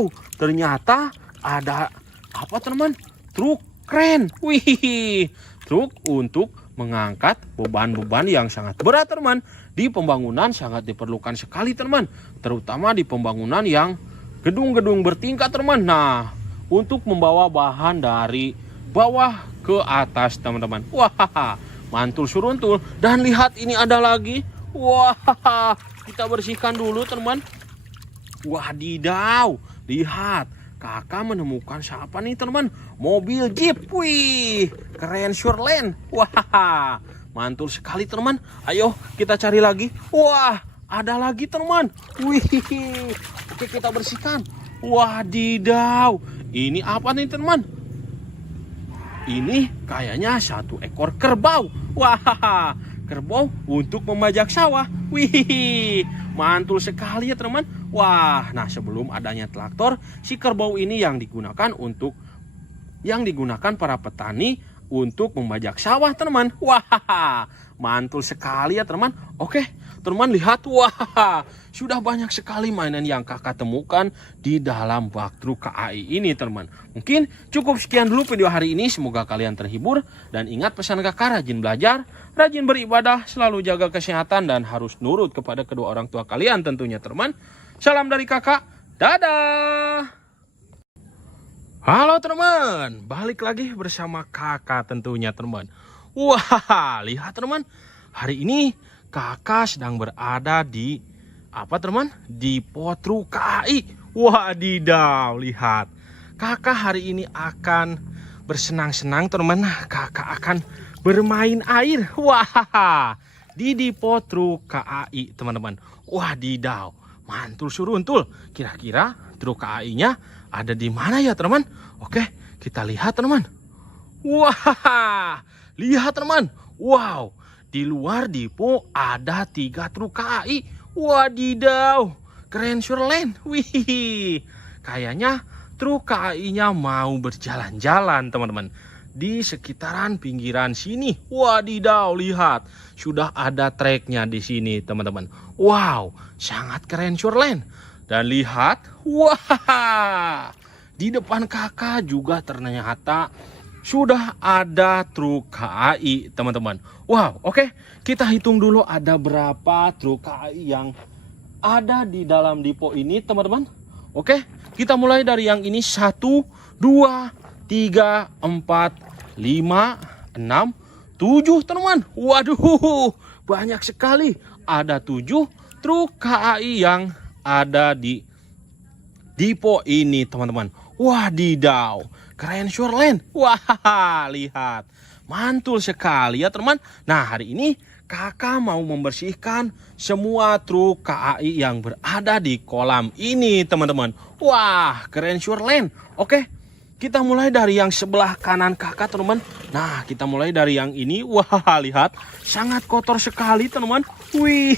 Wadidaw, ternyata ada apa teman? Truk kren. Wih, truk untuk mengangkat beban-beban yang sangat berat teman. Di pembangunan sangat diperlukan sekali teman, terutama di pembangunan yang gedung-gedung bertingkat teman. Nah, untuk membawa bahan dari bawah ke atas teman-teman. Wah, mantul suruntul. Dan lihat ini ada lagi. Wah, kita bersihkan dulu teman. Wadidaw, lihat. Kakak menemukan siapa nih teman? Mobil Jeep. Wih, keren Surelen. Wah, mantul sekali teman. Ayo kita cari lagi. Wah, ada lagi teman. Wih, oke kita bersihkan. Wadidaw, ini apa nih teman? Ini kayaknya satu ekor kerbau. Wah, kerbau untuk memajak sawah. Wih, mantul sekali ya teman. Wah, nah sebelum adanya traktor, si kerbau ini yang digunakan para petani untuk membajak sawah teman. Wah, mantul sekali ya teman. Oke, teman lihat. Wah, sudah banyak sekali mainan yang kakak temukan di dalam bak truk KAI ini teman. Mungkin cukup sekian dulu video hari ini. Semoga kalian terhibur. Dan ingat pesan kakak, rajin belajar, rajin beribadah, selalu jaga kesehatan, dan harus nurut kepada kedua orang tua kalian tentunya teman. Salam dari kakak. Dadah. Halo teman, balik lagi bersama kakak tentunya teman. Wah, lihat teman, hari ini kakak sedang berada di apa teman? Di Potruk KAI. Wadidaw, lihat. Kakak hari ini akan bersenang-senang teman. Kakak akan bermain air. Wah, di Potruk KAI teman-teman. Wadidaw, mantul suruntul. Kira-kira truk KAI-nya ada di mana ya teman? Oke, kita lihat teman. Wah, lihat teman. Wow, di luar depo ada 3 truk KAI. Wadidaw, keren Surelen. Wih, kayaknya truk KAI-nya mau berjalan-jalan teman-teman di sekitaran pinggiran sini. Wadidaw, lihat, sudah ada treknya di sini teman-teman. Wow, sangat keren Surelen. Dan lihat, wah, di depan kakak juga ternyata sudah ada truk KAI teman-teman. Wow, oke, kita hitung dulu ada berapa truk KAI yang ada di dalam depo ini teman-teman. Oke, kita mulai dari yang ini. 1, 2, 3, 4, 5, 6, 7 teman-teman. Waduh, banyak sekali. Ada 7 truk KAI yang ada di depo ini teman-teman. Wadidaw, keren Surelen. Wah, lihat, mantul sekali ya teman. Nah, hari ini kakak mau membersihkan semua truk KAI yang berada di kolam ini teman-teman. Wah, keren Surelen. Oke, kita mulai dari yang sebelah kanan kakak teman-teman. Nah, kita mulai dari yang ini. Wah, lihat, sangat kotor sekali teman-teman. Wih,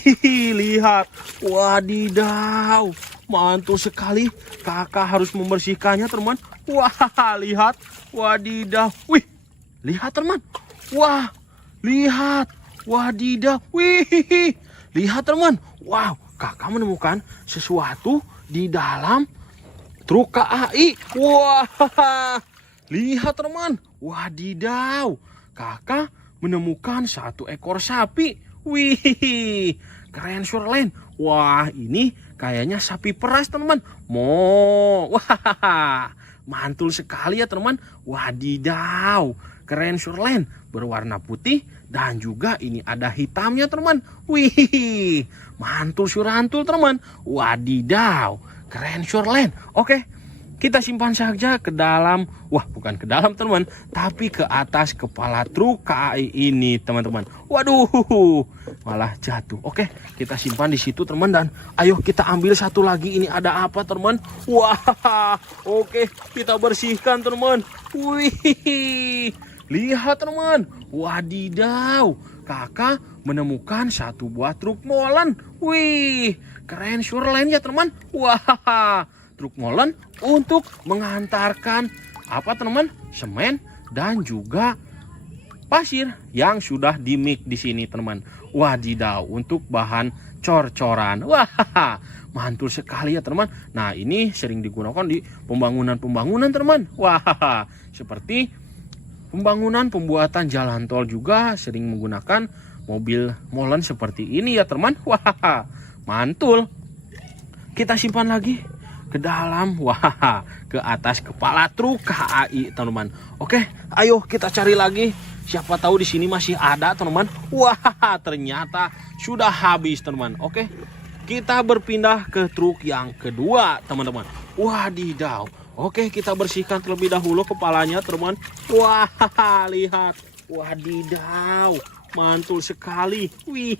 lihat. Wadidaw, mantul sekali. Kakak harus membersihkannya teman-teman. Wah, lihat. Wadidaw. Wih, lihat teman. Wah, lihat. Wadidaw. Wih, lihat teman. Wow, kakak menemukan sesuatu di dalam truk KAI. Wah, lihat teman. Wadidaw, kakak menemukan 1 ekor sapi. Wih, keren Surelen. Wah, ini kayaknya sapi peras teman. Wah, mantul sekali ya teman. Wadidaw, keren Surelen. Berwarna putih dan juga ini ada hitamnya teman. Wih, mantul surantul teman. Wadidaw, keren Surelen. Oke, kita simpan saja ke dalam. Wah, bukan ke dalam teman, tapi ke atas kepala truk KAI ini teman-teman. Waduh, malah jatuh. Oke, kita simpan di situ teman. Dan ayo kita ambil satu lagi. Ini ada apa teman? Wah, oke, kita bersihkan teman. Wih, lihat teman. Wadidaw, kakak menemukan 1 buah truk molen. Wih, keren Surelen ya teman. Wah, truk molen untuk mengantarkan apa teman? Semen dan juga pasir yang sudah di-mix di sini teman. Wadidaw, untuk bahan cor-coran. Wah, mantul sekali ya teman. Nah, ini sering digunakan di pembangunan teman. Wah, seperti pembangunan pembuatan jalan tol juga sering menggunakan mobil molen seperti ini ya teman. Wah, mantul. Kita simpan lagi ke dalam, wah, ke atas kepala truk KAI teman-teman. Oke, ayo kita cari lagi. Siapa tahu di sini masih ada teman-teman. Wah, ternyata sudah habis teman-teman. Oke, kita berpindah ke truk yang kedua teman-teman. Wadidaw. Oke, kita bersihkan terlebih dahulu kepalanya teman-teman. Wah, lihat. Wadidaw, mantul sekali. Wih,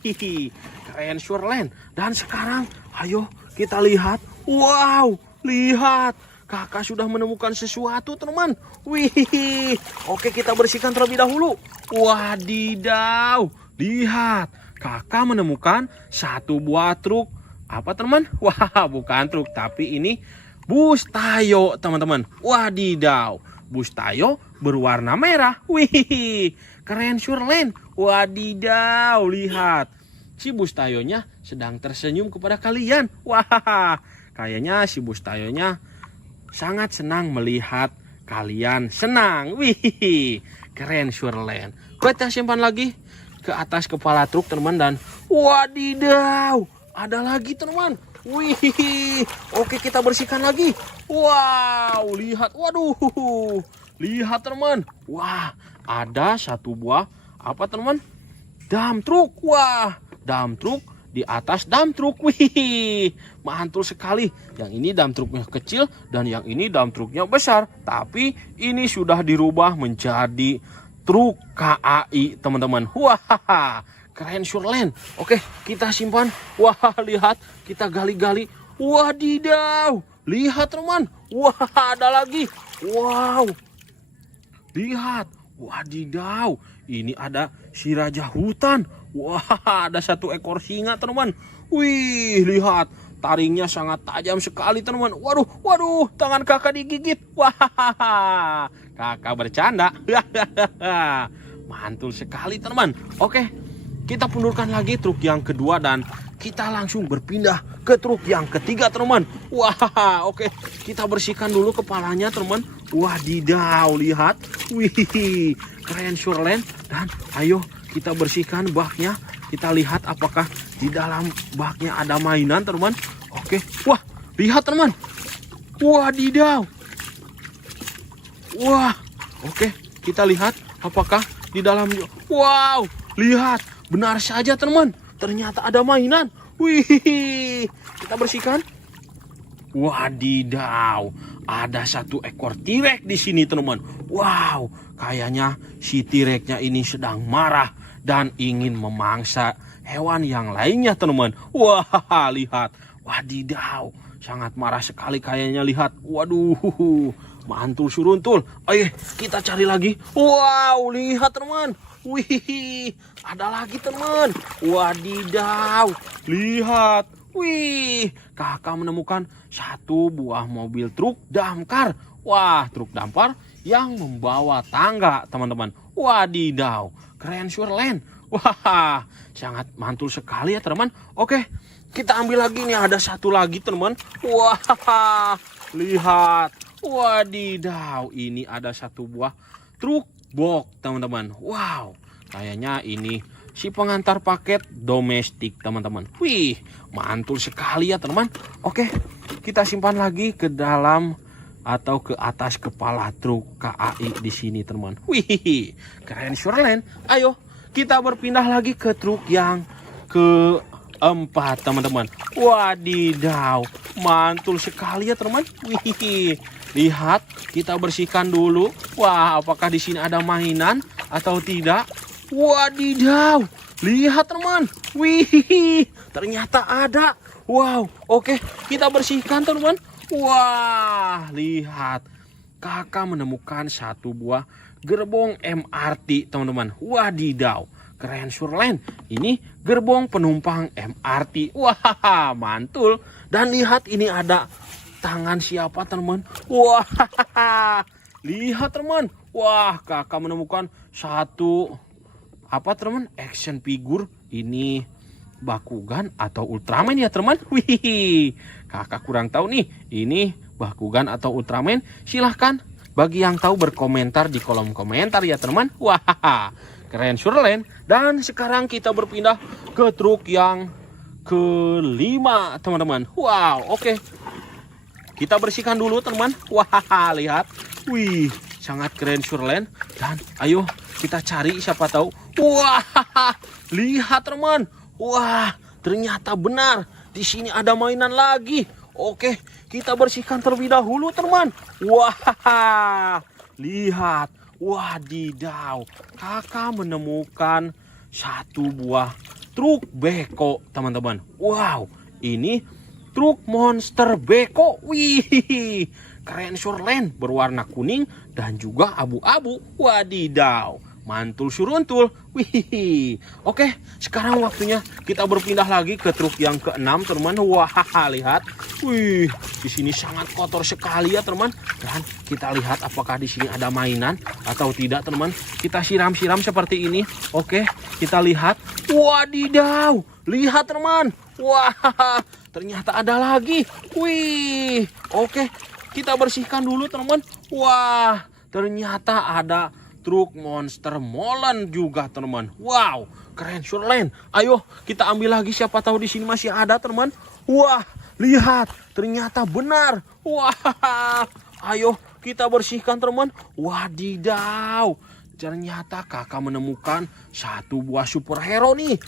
keren Sureland. Dan sekarang ayo kita lihat. Wow, lihat. Kakak sudah menemukan sesuatu teman-teman. Wih, oke kita bersihkan terlebih dahulu. Wadidaw, lihat. Kakak menemukan satu buah truk. Apa teman? Wah, bukan truk, tapi ini bus Tayo teman-teman. Wadidaw, bus Tayo berwarna merah. Wih, keren Sureland. Wadidaw, lihat. Si bus Tayonya sedang tersenyum kepada kalian. Wah, kayaknya si bus Tayonya sangat senang melihat kalian senang. Wih, keren Sureland. Kita simpan lagi ke atas kepala truk teman, dan wadidaw, ada lagi teman. Wih, oke kita bersihkan lagi. Wow, lihat. Waduh, lihat teman. Wah, ada satu buah apa teman? Dump truk. Wah, dump truk di atas dump truk. Wih, mantul sekali. Yang ini dump truknya kecil dan yang ini dump truknya besar. Tapi ini sudah dirubah menjadi truk KAI teman-teman. Wah, keren Sureland. Oke, kita simpan. Wah, lihat, kita gali-gali. Wadidaw, lihat teman. Wah, ada lagi. Wow, lihat. Wadidaw, ini ada si raja hutan. Wah, ada satu ekor singa teman. Wih, lihat, taringnya sangat tajam sekali teman. Waduh, waduh, tangan kakak digigit. Wah, kakak bercanda. Mantul sekali teman. Oke, kita pundurkan lagi truk yang kedua dan kita langsung berpindah ke truk yang ketiga teman. Wah, oke, kita bersihkan dulu kepalanya teman. Wadidaw, lihat. Wih, keren Sureland. Dan ayo kita bersihkan baknya. Kita lihat apakah di dalam baknya ada mainan teman. Oke, wah, lihat teman. Wadidaw. Wah, oke, kita lihat apakah di dalamnya. Wow, lihat, benar saja teman. Ternyata ada mainan. Wih, kita bersihkan. Wadidaw, ada satu ekor T-Rex di sini teman. Wow, kayaknya si T-Rex-nya ini sedang marah dan ingin memangsa hewan yang lainnya teman. Wah, lihat. Wadidaw, sangat marah sekali kayaknya, lihat. Waduh, mantul suruntul. Ayo kita cari lagi. Wow, lihat teman. Wih, ada lagi teman. Wadidaw, lihat. Wih, kakak menemukan satu buah mobil truk damkar. Wah, truk damkar yang membawa tangga teman-teman. Wadidaw, keren Sureland. Wah, sangat mantul sekali ya teman. Oke, kita ambil lagi nih, ada satu lagi teman. Wah, lihat. Wadidaw, ini ada satu buah truk box teman-teman. Wow, kayaknya ini si pengantar paket domestik teman-teman. Wih, mantul sekali ya teman. Oke, kita simpan lagi ke dalam atau ke atas kepala truk KAI di sini teman. Wih, keren Sureland. Ayo kita berpindah lagi ke truk yang keempat teman-teman. Wadidaw, mantul sekali ya teman. Wih, lihat, kita bersihkan dulu. Wah, apakah di sini ada mainan atau tidak? Wadidaw, lihat teman. Wih, ternyata ada. Wow, oke, kita bersihkan teman. Wah, lihat, kakak menemukan satu buah gerbong MRT teman-teman. Wadidaw, keren Sureland. Ini gerbong penumpang MRT. Wah, mantul. Dan lihat, ini ada tangan siapa teman. Wah, lihat teman. Wah, kakak menemukan satu apa teman, action figure. Ini Bakugan atau Ultraman ya teman? Wih, kakak kurang tahu nih. Ini Bakugan atau Ultraman? Silahkan bagi yang tahu berkomentar di kolom komentar ya teman. Wah, keren surelen. Dan sekarang kita berpindah ke truk yang kelima teman-teman. Wow, oke. Kita bersihkan dulu teman. Wah, lihat. Wih, sangat keren surelen. Dan ayo kita cari siapa tahu. Wah, lihat teman. Wah, ternyata benar. Di sini ada mainan lagi. Oke, kita bersihkan terlebih dahulu teman. Wah, lihat. Wadidaw, kakak menemukan satu buah truk beko teman-teman. Wow, ini truk monster beko. Wih, keren surlen, berwarna kuning dan juga abu-abu. Wadidaw, mantul suruntul. Wih, oke, sekarang waktunya kita berpindah lagi ke truk yang keenam teman. Wah, lihat. Wih, di sini sangat kotor sekali ya teman. Dan kita lihat apakah di sini ada mainan atau tidak teman. Kita siram-siram seperti ini. Oke, kita lihat. Wadidaw, lihat teman. Wah, ternyata ada lagi. Wih, oke, kita bersihkan dulu teman. Wah, ternyata ada truk monster molen juga teman. Wow, keren surlen. Ayo kita ambil lagi, siapa tahu di sini masih ada teman. Wah, lihat, ternyata benar. Wah, ayo kita bersihkan teman. Wadidaw, ternyata kakak menemukan satu buah superhero nih.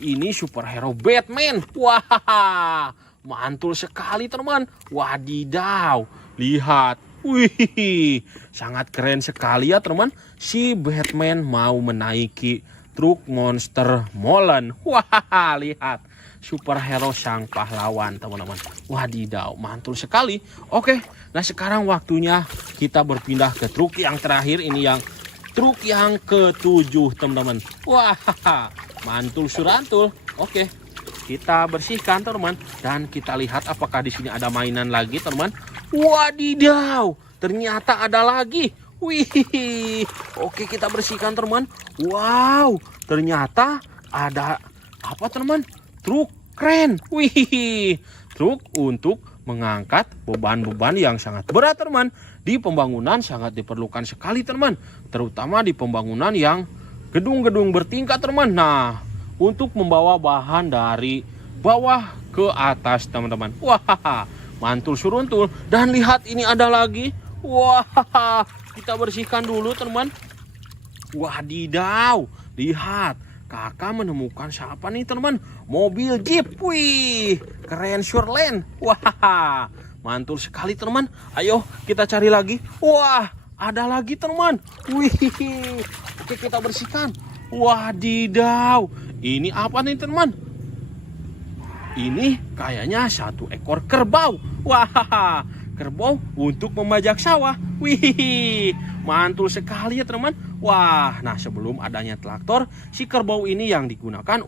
Ini superhero Batman. Wah, mantul sekali teman. Wadidaw, lihat. Wih, sangat keren sekali ya teman. Si Batman mau menaiki truk monster molen. Wah, lihat. Superhero sang pahlawan teman-teman. Wadidaw, mantul sekali. Oke, nah sekarang waktunya kita berpindah ke truk yang terakhir. Ini yang truk yang ke-7 teman-teman. Wah, mantul surantul. Oke, kita bersihkan teman. Dan kita lihat apakah di sini ada mainan lagi teman. Wadidaw, ternyata ada lagi. Wih, oke, kita bersihkan teman. Wow, ternyata ada apa teman? Truk keren. Wih, truk untuk mengangkat beban-beban yang sangat berat teman. Di pembangunan sangat diperlukan sekali teman. Terutama di pembangunan yang gedung-gedung bertingkat teman. Nah, untuk membawa bahan dari bawah ke atas teman-teman. Wah, mantul suruntul. Dan lihat, ini ada lagi. Wah, kita bersihkan dulu teman. Wadidaw, lihat, kakak menemukan siapa nih teman? Mobil Jeep. Wih, keren surlen. Wah, mantul sekali teman. Ayo kita cari lagi. Wah, ada lagi teman. Wih, oke, kita bersihkan. Wadidaw, ini apa nih teman? Ini kayaknya satu ekor kerbau. Wah, kerbau untuk membajak sawah. Wih, mantul sekali ya teman. Wah, nah sebelum adanya traktor, si kerbau ini yang digunakan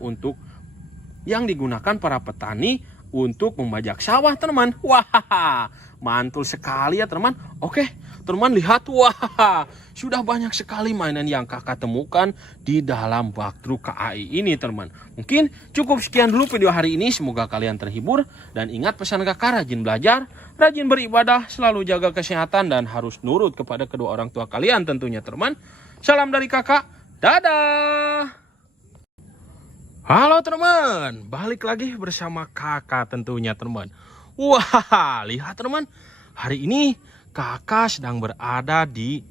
para petani untuk membajak sawah teman. Wah, mantul sekali ya teman. Oke, teman lihat. Wah, sudah banyak sekali mainan yang kakak temukan di dalam bak truk KAI ini teman. Mungkin cukup sekian dulu video hari ini. Semoga kalian terhibur. Dan ingat pesan kakak, rajin belajar, rajin beribadah, selalu jaga kesehatan, dan harus nurut kepada kedua orang tua kalian tentunya teman. Salam dari kakak. Dadah. Halo teman, balik lagi bersama kakak tentunya teman. Wah, lihat teman, hari ini kakak sedang berada di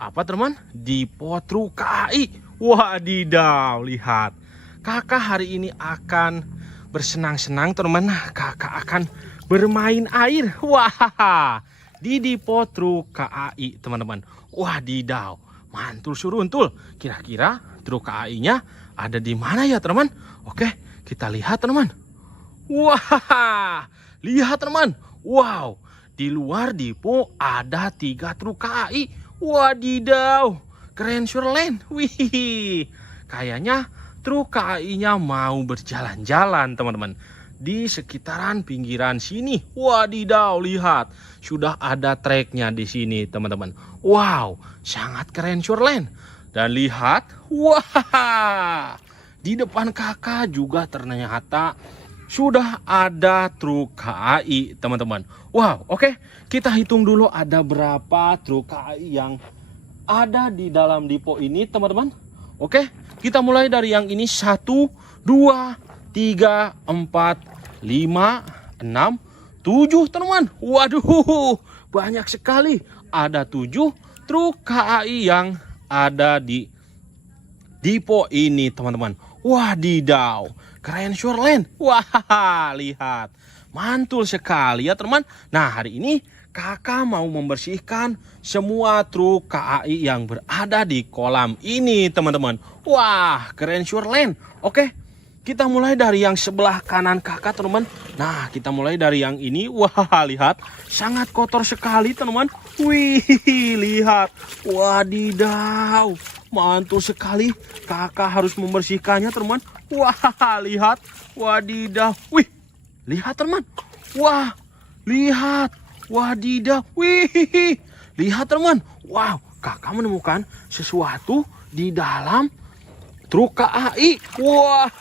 apa teman? Di Potruk KAI. Wadidaw, lihat. Kakak hari ini akan bersenang-senang teman. Kakak akan bermain air. Wah, di Potruk KAI teman-teman. Wadidaw, mantul suruntul. Kira-kira truk KAI-nya ada di mana ya teman? Oke, kita lihat teman. Wah, lihat teman. Wow, di luar depo ada 3 truk KAI. Wadidaw, keren surlen. Wih, kayaknya truk KAI-nya mau berjalan-jalan teman-teman di sekitaran pinggiran sini. Wadidaw, lihat, sudah ada treknya di sini teman-teman. Wow, sangat keren surlen. Dan lihat, wah, di depan kakak juga ternyata sudah ada truk KAI, teman-teman. Wow, oke. Kita hitung dulu ada berapa truk KAI yang ada di dalam depo ini, teman-teman. Oke, kita mulai dari yang ini. 1, 2, 3, 4, 5, 6, 7, teman-teman. Waduh, banyak sekali. Ada 7 truk KAI yang ada di depo ini, teman-teman. Wadidaw, keren Shoreland. Wah, lihat. Mantul sekali ya, teman. Nah, hari ini kakak mau membersihkan semua truk KAI yang berada di kolam ini, teman-teman. Wah, keren Shoreland. Oke, kita mulai dari yang sebelah kanan kakak, teman-teman. Nah, kita mulai dari yang ini. Wah, lihat. Sangat kotor sekali, teman-teman. Wih, lihat. Wadidaw. Mantul sekali. Kakak harus membersihkannya, teman. Wah, lihat. Wadidaw. Wih, lihat, teman. Wah, lihat. Wadidaw. Wih, lihat, teman. Wow, kakak menemukan sesuatu di dalam truk KAI. Wah,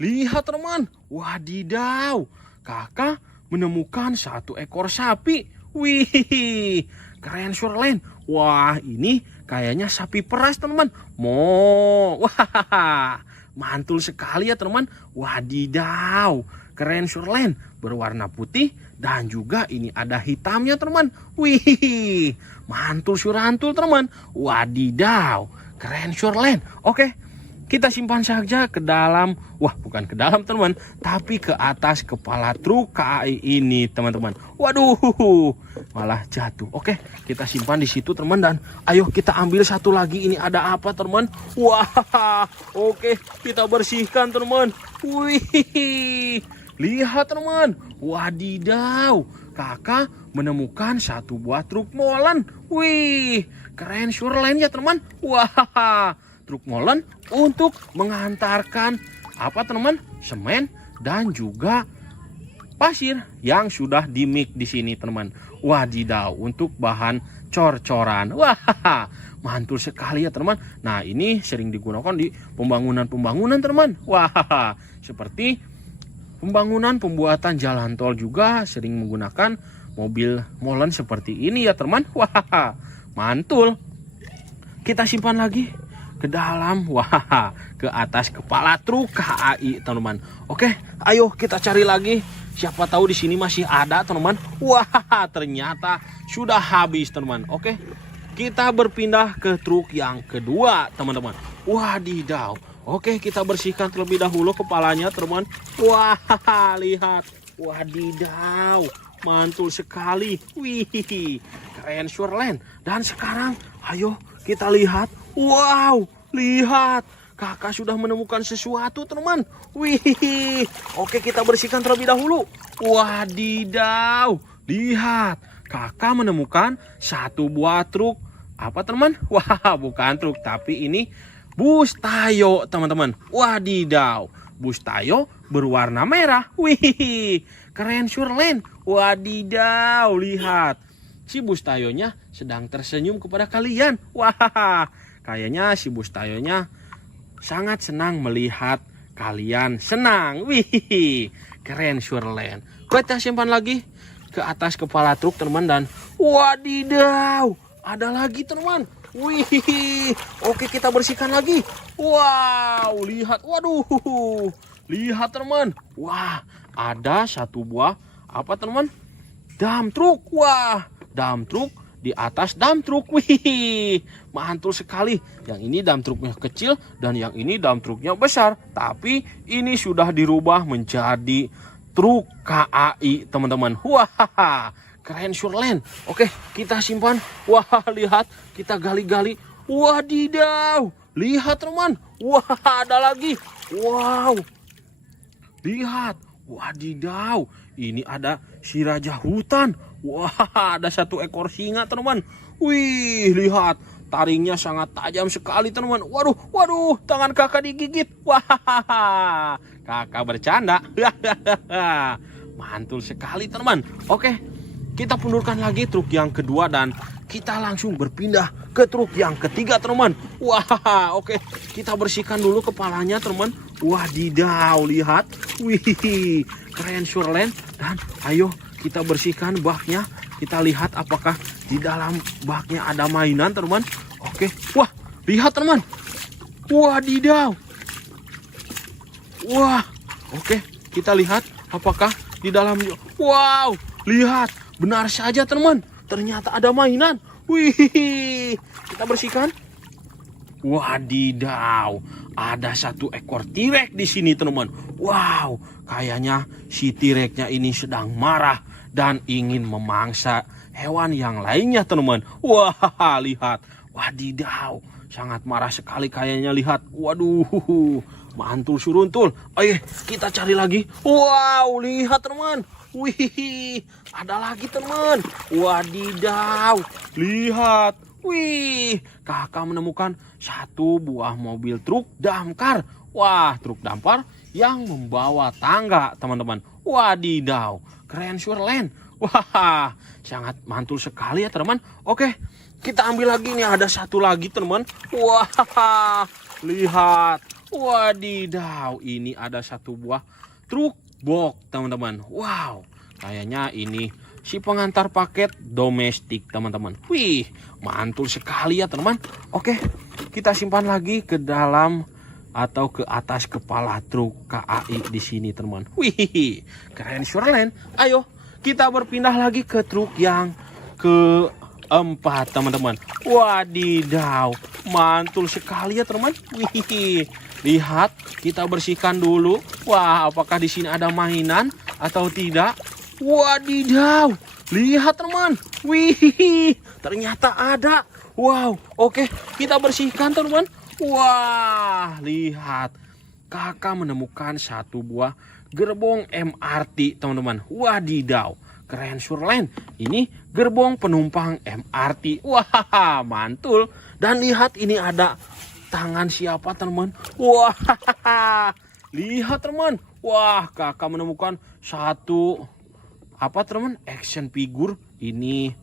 lihat, teman. Wadidaw. Kakak menemukan 1 ekor sapi. Wih, keren Shoreland. Wah, ini kayaknya sapi peras, teman-teman. Wah, mantul sekali ya, teman. Wadidaw, keren Shoreland. Berwarna putih dan juga ini ada hitamnya, teman. Wih, mantul surantul, teman. Wadidaw, keren Shoreland. Oke, kita simpan saja ke dalam. Wah, bukan ke dalam, teman, tapi ke atas kepala truk KAI ini, teman-teman. Waduh, malah jatuh. Oke, kita simpan di situ, teman. Dan ayo kita ambil satu lagi. Ini ada apa, teman? Wah, oke, kita bersihkan, teman. Wih, lihat, teman. Wadidaw, kakak menemukan 1 buah truk molen. Wih, keren Shoreland ya, teman. Wah, truk molen untuk mengantarkan apa, teman? Semen dan juga pasir yang sudah dimix di sini, teman. Wadidaw, untuk bahan cor-coran. Wah, mantul sekali ya, teman. Nah, ini sering digunakan di pembangunan-pembangunan, teman. Wah, seperti pembuatan jalan tol juga sering menggunakan mobil molen seperti ini ya, teman. Wah, mantul. Kita simpan lagi ke dalam. Wah, ke atas kepala truk KAI, teman-teman. Oke, ayo kita cari lagi. Siapa tahu di sini masih ada, teman-teman. Wah, ternyata sudah habis, teman-teman. Oke, kita berpindah ke truk yang kedua, teman-teman. Wadidaw. Oke, kita bersihkan terlebih dahulu kepalanya, teman-teman. Wah, lihat. Wadidaw, mantul sekali. Wih, keren Shoreland. Dan sekarang ayo kita lihat. Wow, lihat. Kakak sudah menemukan sesuatu, teman. Wih, oke, kita bersihkan terlebih dahulu. Wadidaw, lihat. Kakak menemukan 1 buah truk. Apa, teman? Wah, bukan truk, tapi ini bus Tayo, teman-teman. Wadidaw, bus Tayo berwarna merah. Wih, keren Shoreland. Wadidaw, lihat. Si bus Tayonya sedang tersenyum kepada kalian. Wah, kayaknya si bus Tayonya sangat senang melihat kalian senang. Wih, keren Shoreland. Kita simpan lagi ke atas kepala truk, teman. Dan wadidaw, ada lagi, teman. Wih, oke, kita bersihkan lagi. Wow, lihat. Waduh, lihat, teman. Wah, ada 1 buah apa, teman? Dump truk. Wah, dump truk di atas dump truk. Wih, mantul sekali. Yang ini dump truknya kecil dan yang ini dump truknya besar. Tapi ini sudah dirubah menjadi truk KAI, teman-teman. Wah, keren Shoreland. Oke, kita simpan. Wah, lihat. Kita gali-gali. Wadidaw, lihat, teman. Wah, ada lagi. Wow, lihat. Wadidaw, ini ada si raja hutan. Wah, ada 1 ekor singa, teman. Wih, lihat. Taringnya sangat tajam sekali, teman. Waduh, waduh, tangan kakak digigit. Wah, kakak bercanda. Mantul sekali, teman. Oke, kita pundurkan lagi truk yang kedua dan kita langsung berpindah ke truk yang ketiga teman. Wah, oke. Kita bersihkan dulu kepalanya teman. Wadidaw, lihat. Wih, keren Surelen. Dan ayo kita bersihkan baknya. Kita lihat apakah di dalam baknya ada mainan teman. Oke, wah, lihat teman. Wadidaw. Wah, oke. Kita lihat apakah di dalamnya. Wow, lihat. Benar saja teman, ternyata ada mainan. Wih, kita bersihkan. Wadidaw, ada satu ekor T-Rex di sini teman. Wow, kayaknya si T-Rex-nya ini sedang marah dan ingin memangsa hewan yang lainnya teman. Wah, lihat. Wadidaw, sangat marah sekali kayaknya, lihat. Waduh, mantul suruntul. Ayo kita cari lagi. Wow, lihat teman. Wih, ada lagi teman. Wadidaw, lihat. Wih, kakak menemukan satu buah mobil truk damkar. Wah, truk damkar yang membawa tangga teman-teman. Wadidaw, keren Surelen. Wah, sangat mantul sekali ya teman. Oke, kita ambil lagi nih, ada satu lagi teman. Wah, lihat. Wadidaw, ini ada satu buah truk box teman-teman. Wow, kayaknya ini si pengantar paket domestik teman-teman. Wih, mantul sekali ya teman. Oke, kita simpan lagi ke dalam atau ke atas kepala truk KAI di sini teman. Wih, keren Surelen. Ayo kita berpindah lagi ke truk yang keempat teman-teman. Wadidaw, mantul sekali ya teman. Wih, lihat, kita bersihkan dulu. Wah, apakah di sini ada mainan atau tidak? Wadidaw, lihat teman. Wih, ternyata ada. Wow, oke, kita bersihkan teman. Wah, lihat. Kakak menemukan satu buah gerbong MRT teman-teman. Wadidaw, keren Surelen. Ini gerbong penumpang MRT. Wah, mantul. Dan lihat, ini ada tangan siapa teman? Wah, lihat teman. Wah, kakak menemukan satu apa teman? Action figure. Ini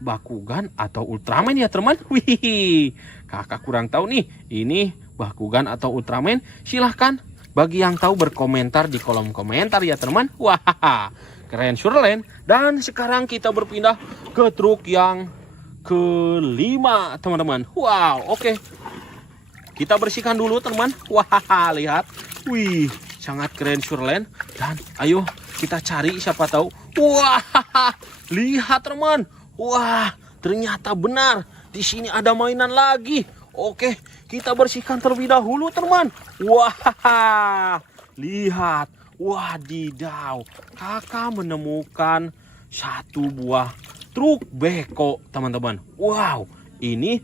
Bakugan atau Ultraman ya teman. Wih, kakak kurang tahu nih. Ini Bakugan atau Ultraman. Silahkan bagi yang tahu berkomentar di kolom komentar ya teman. Wah, keren Surelen. Dan sekarang kita berpindah ke truk yang kelima teman-teman. Wow, oke. Kita bersihkan dulu teman. Wah, lihat. Wih, sangat keren Surelen. Dan ayo kita cari siapa tahu. Wah, lihat teman. Wah, ternyata benar. Di sini ada mainan lagi. Oke, kita bersihkan terlebih dahulu teman. Wah, lihat. Wadidaw, kakak menemukan satu buah truk beko teman-teman. Wow, ini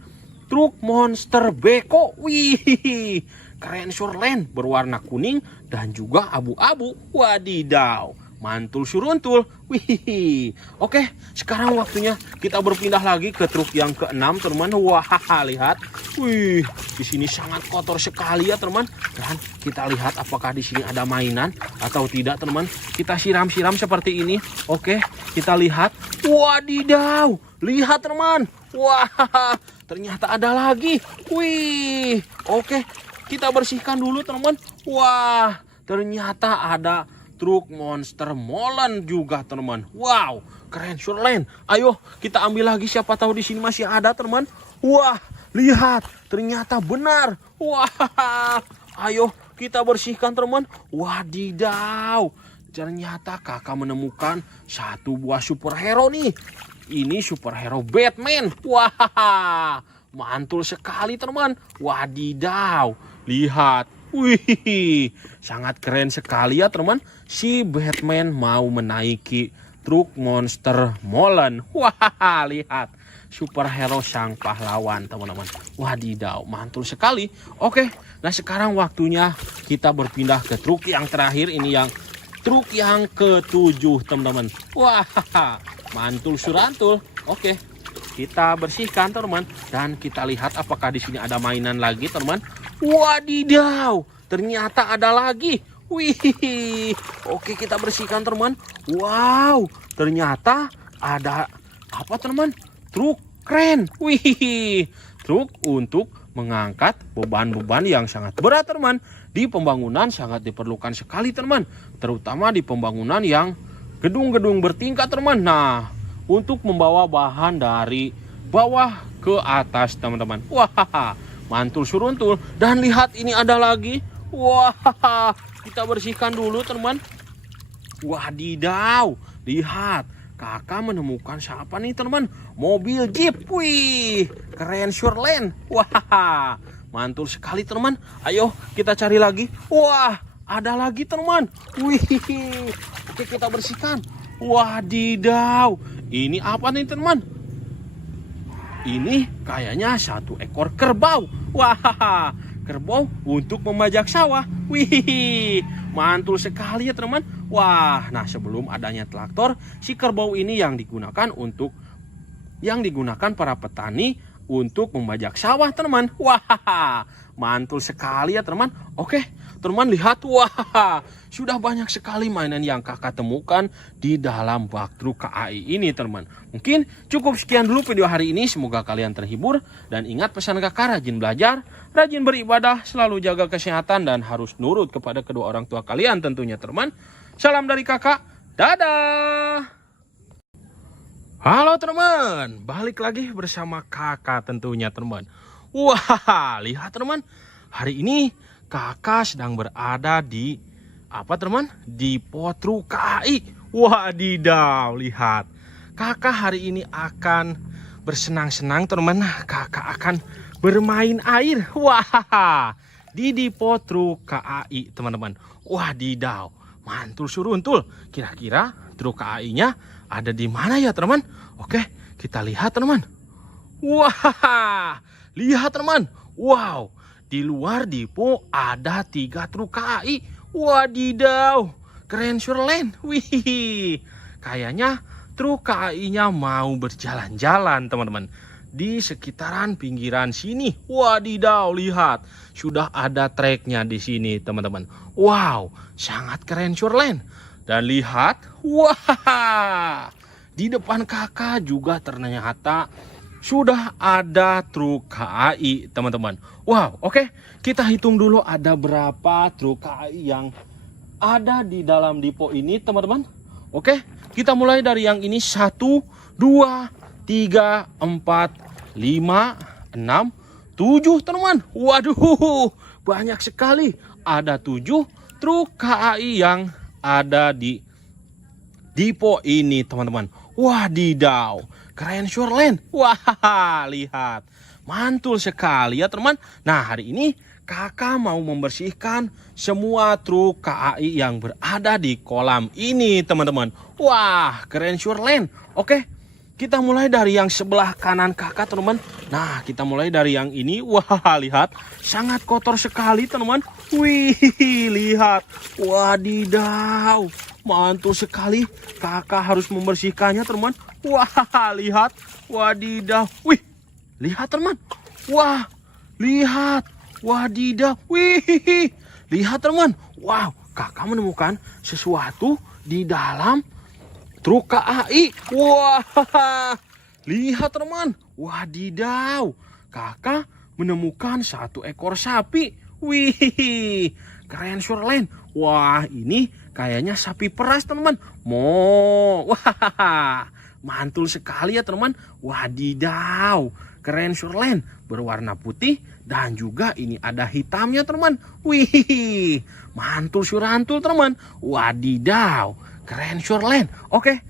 truk monster beko. Wih, keren Surelen, berwarna kuning dan juga abu-abu. Wadidaw, mantul suruntul. Wih, oke, sekarang waktunya kita berpindah lagi ke truk yang keenam teman. Wah, lihat. Wih, di sini sangat kotor sekali ya teman. Dan kita lihat apakah di sini ada mainan atau tidak teman. Kita siram-siram seperti ini. Oke, kita lihat. Wadidaw, lihat teman. Wah, ternyata ada lagi. Wih, oke, kita bersihkan dulu teman. Wah, ternyata ada truk monster molen juga teman. Wow, keren Surelen. Ayo kita ambil lagi, siapa tahu di sini masih ada teman. Wah, lihat, ternyata benar. Wah, ayo kita bersihkan teman. Wadidaw, ternyata kakak menemukan satu buah superhero nih. Ini superhero Batman. Wah, mantul sekali teman. Wadidaw, lihat. Wih, sangat keren sekali ya teman. Si Batman mau menaiki truk monster molen. Wah, lihat. Superhero sang pahlawan teman-teman. Wadidaw, mantul sekali. Oke, nah sekarang waktunya kita berpindah ke truk yang terakhir. Ini yang truk yang ke-7 teman-teman. Wah, mantul surantul. Oke, kita bersihkan teman. Dan kita lihat apakah di sini ada mainan lagi teman. Wadidaw, ternyata ada lagi. Wih, oke, kita bersihkan teman. Wow, ternyata ada apa teman? Truk kren. Wih, truk untuk mengangkat beban-beban yang sangat berat teman. Di pembangunan sangat diperlukan sekali teman, terutama di pembangunan yang gedung-gedung bertingkat teman. Nah, untuk membawa bahan dari bawah ke atas teman-teman. Wah, mantul suruntul. Dan lihat ini ada lagi. Wah, kita bersihkan dulu teman. Wadidaw, lihat. Kakak menemukan siapa nih teman? Mobil Jeep. Wih, keren Shoreland. Wah, mantul sekali teman. Ayo kita cari lagi. Wah, ada lagi teman. Wih, oke kita bersihkan. Wadidaw, ini apa nih teman? Ini kayaknya satu ekor kerbau. Wah, kerbau untuk memajak sawah. Wih, mantul sekali ya teman. Wah, nah sebelum adanya traktor, si kerbau ini yang digunakan para petani untuk membajak sawah teman. Wah, mantul sekali ya teman. Oke, teman lihat. Wah, sudah banyak sekali mainan yang kakak temukan di dalam bak truk KAI ini teman. Mungkin cukup sekian dulu video hari ini. Semoga kalian terhibur. Dan ingat pesan kakak, rajin belajar, rajin beribadah, selalu jaga kesehatan, dan harus nurut kepada kedua orang tua kalian tentunya teman. Salam dari kakak. Dadah. Halo teman, balik lagi bersama kakak tentunya teman. Wah, lihat teman, hari ini kakak sedang berada di apa teman? Di Potruk KAI. Wadidaw, lihat. Kakak hari ini akan bersenang-senang teman. Kakak akan bermain air. Wah, di Potruk KAI teman-teman. Wadidaw, mantul suruntul. Kira-kira truk KAI-nya ada di mana ya teman? Oke, kita lihat teman. Wah, lihat teman. Wow, di luar depo ada 3 truk KAI. Wadidaw, keren Shoreland. Wih, kayaknya truk KAI-nya mau berjalan-jalan teman-teman di sekitaran pinggiran sini. Wadidaw, lihat, sudah ada treknya di sini teman-teman. Wow, sangat keren Shoreland. Dan lihat, wah, di depan kakak juga ternyata sudah ada truk KAI teman-teman. Wow, oke, kita hitung dulu ada berapa truk KAI yang ada di dalam depo ini teman-teman. Oke, kita mulai dari yang ini. 1, 2, 3, 4, 5, 6, 7 teman-teman. Waduh, banyak sekali. Ada 7 truk KAI yang ada di depo ini teman-teman. Wadidaw, keren Shoreland. Wah, lihat, mantul sekali ya teman. Nah, hari ini kakak mau membersihkan semua truk KAI yang berada di kolam ini teman-teman. Wah, keren Shoreland. Oke, kita mulai dari yang sebelah kanan kakak teman-teman. Nah, kita mulai dari yang ini. Wah, lihat, sangat kotor sekali teman-teman. Wih, lihat. Wadidaw, mantul sekali. Kakak harus membersihkannya teman-teman. Wah, lihat. Wadidaw. Wih, lihat teman. Wah, lihat. Wadidaw. Wih, lihat teman. Wow, kakak menemukan sesuatu di dalam truk KAI. Wah, lihat teman. Wadidaw, kakak menemukan 1 ekor sapi. Wih, keren Shoreland. Wah, ini kayaknya sapi peras teman-teman. Wah, mantul sekali ya teman. Wadidaw, keren Shoreland. Berwarna putih dan juga ini ada hitamnya teman. Wih, mantul surantul teman. Wadidaw, keren Shoreland. Oke,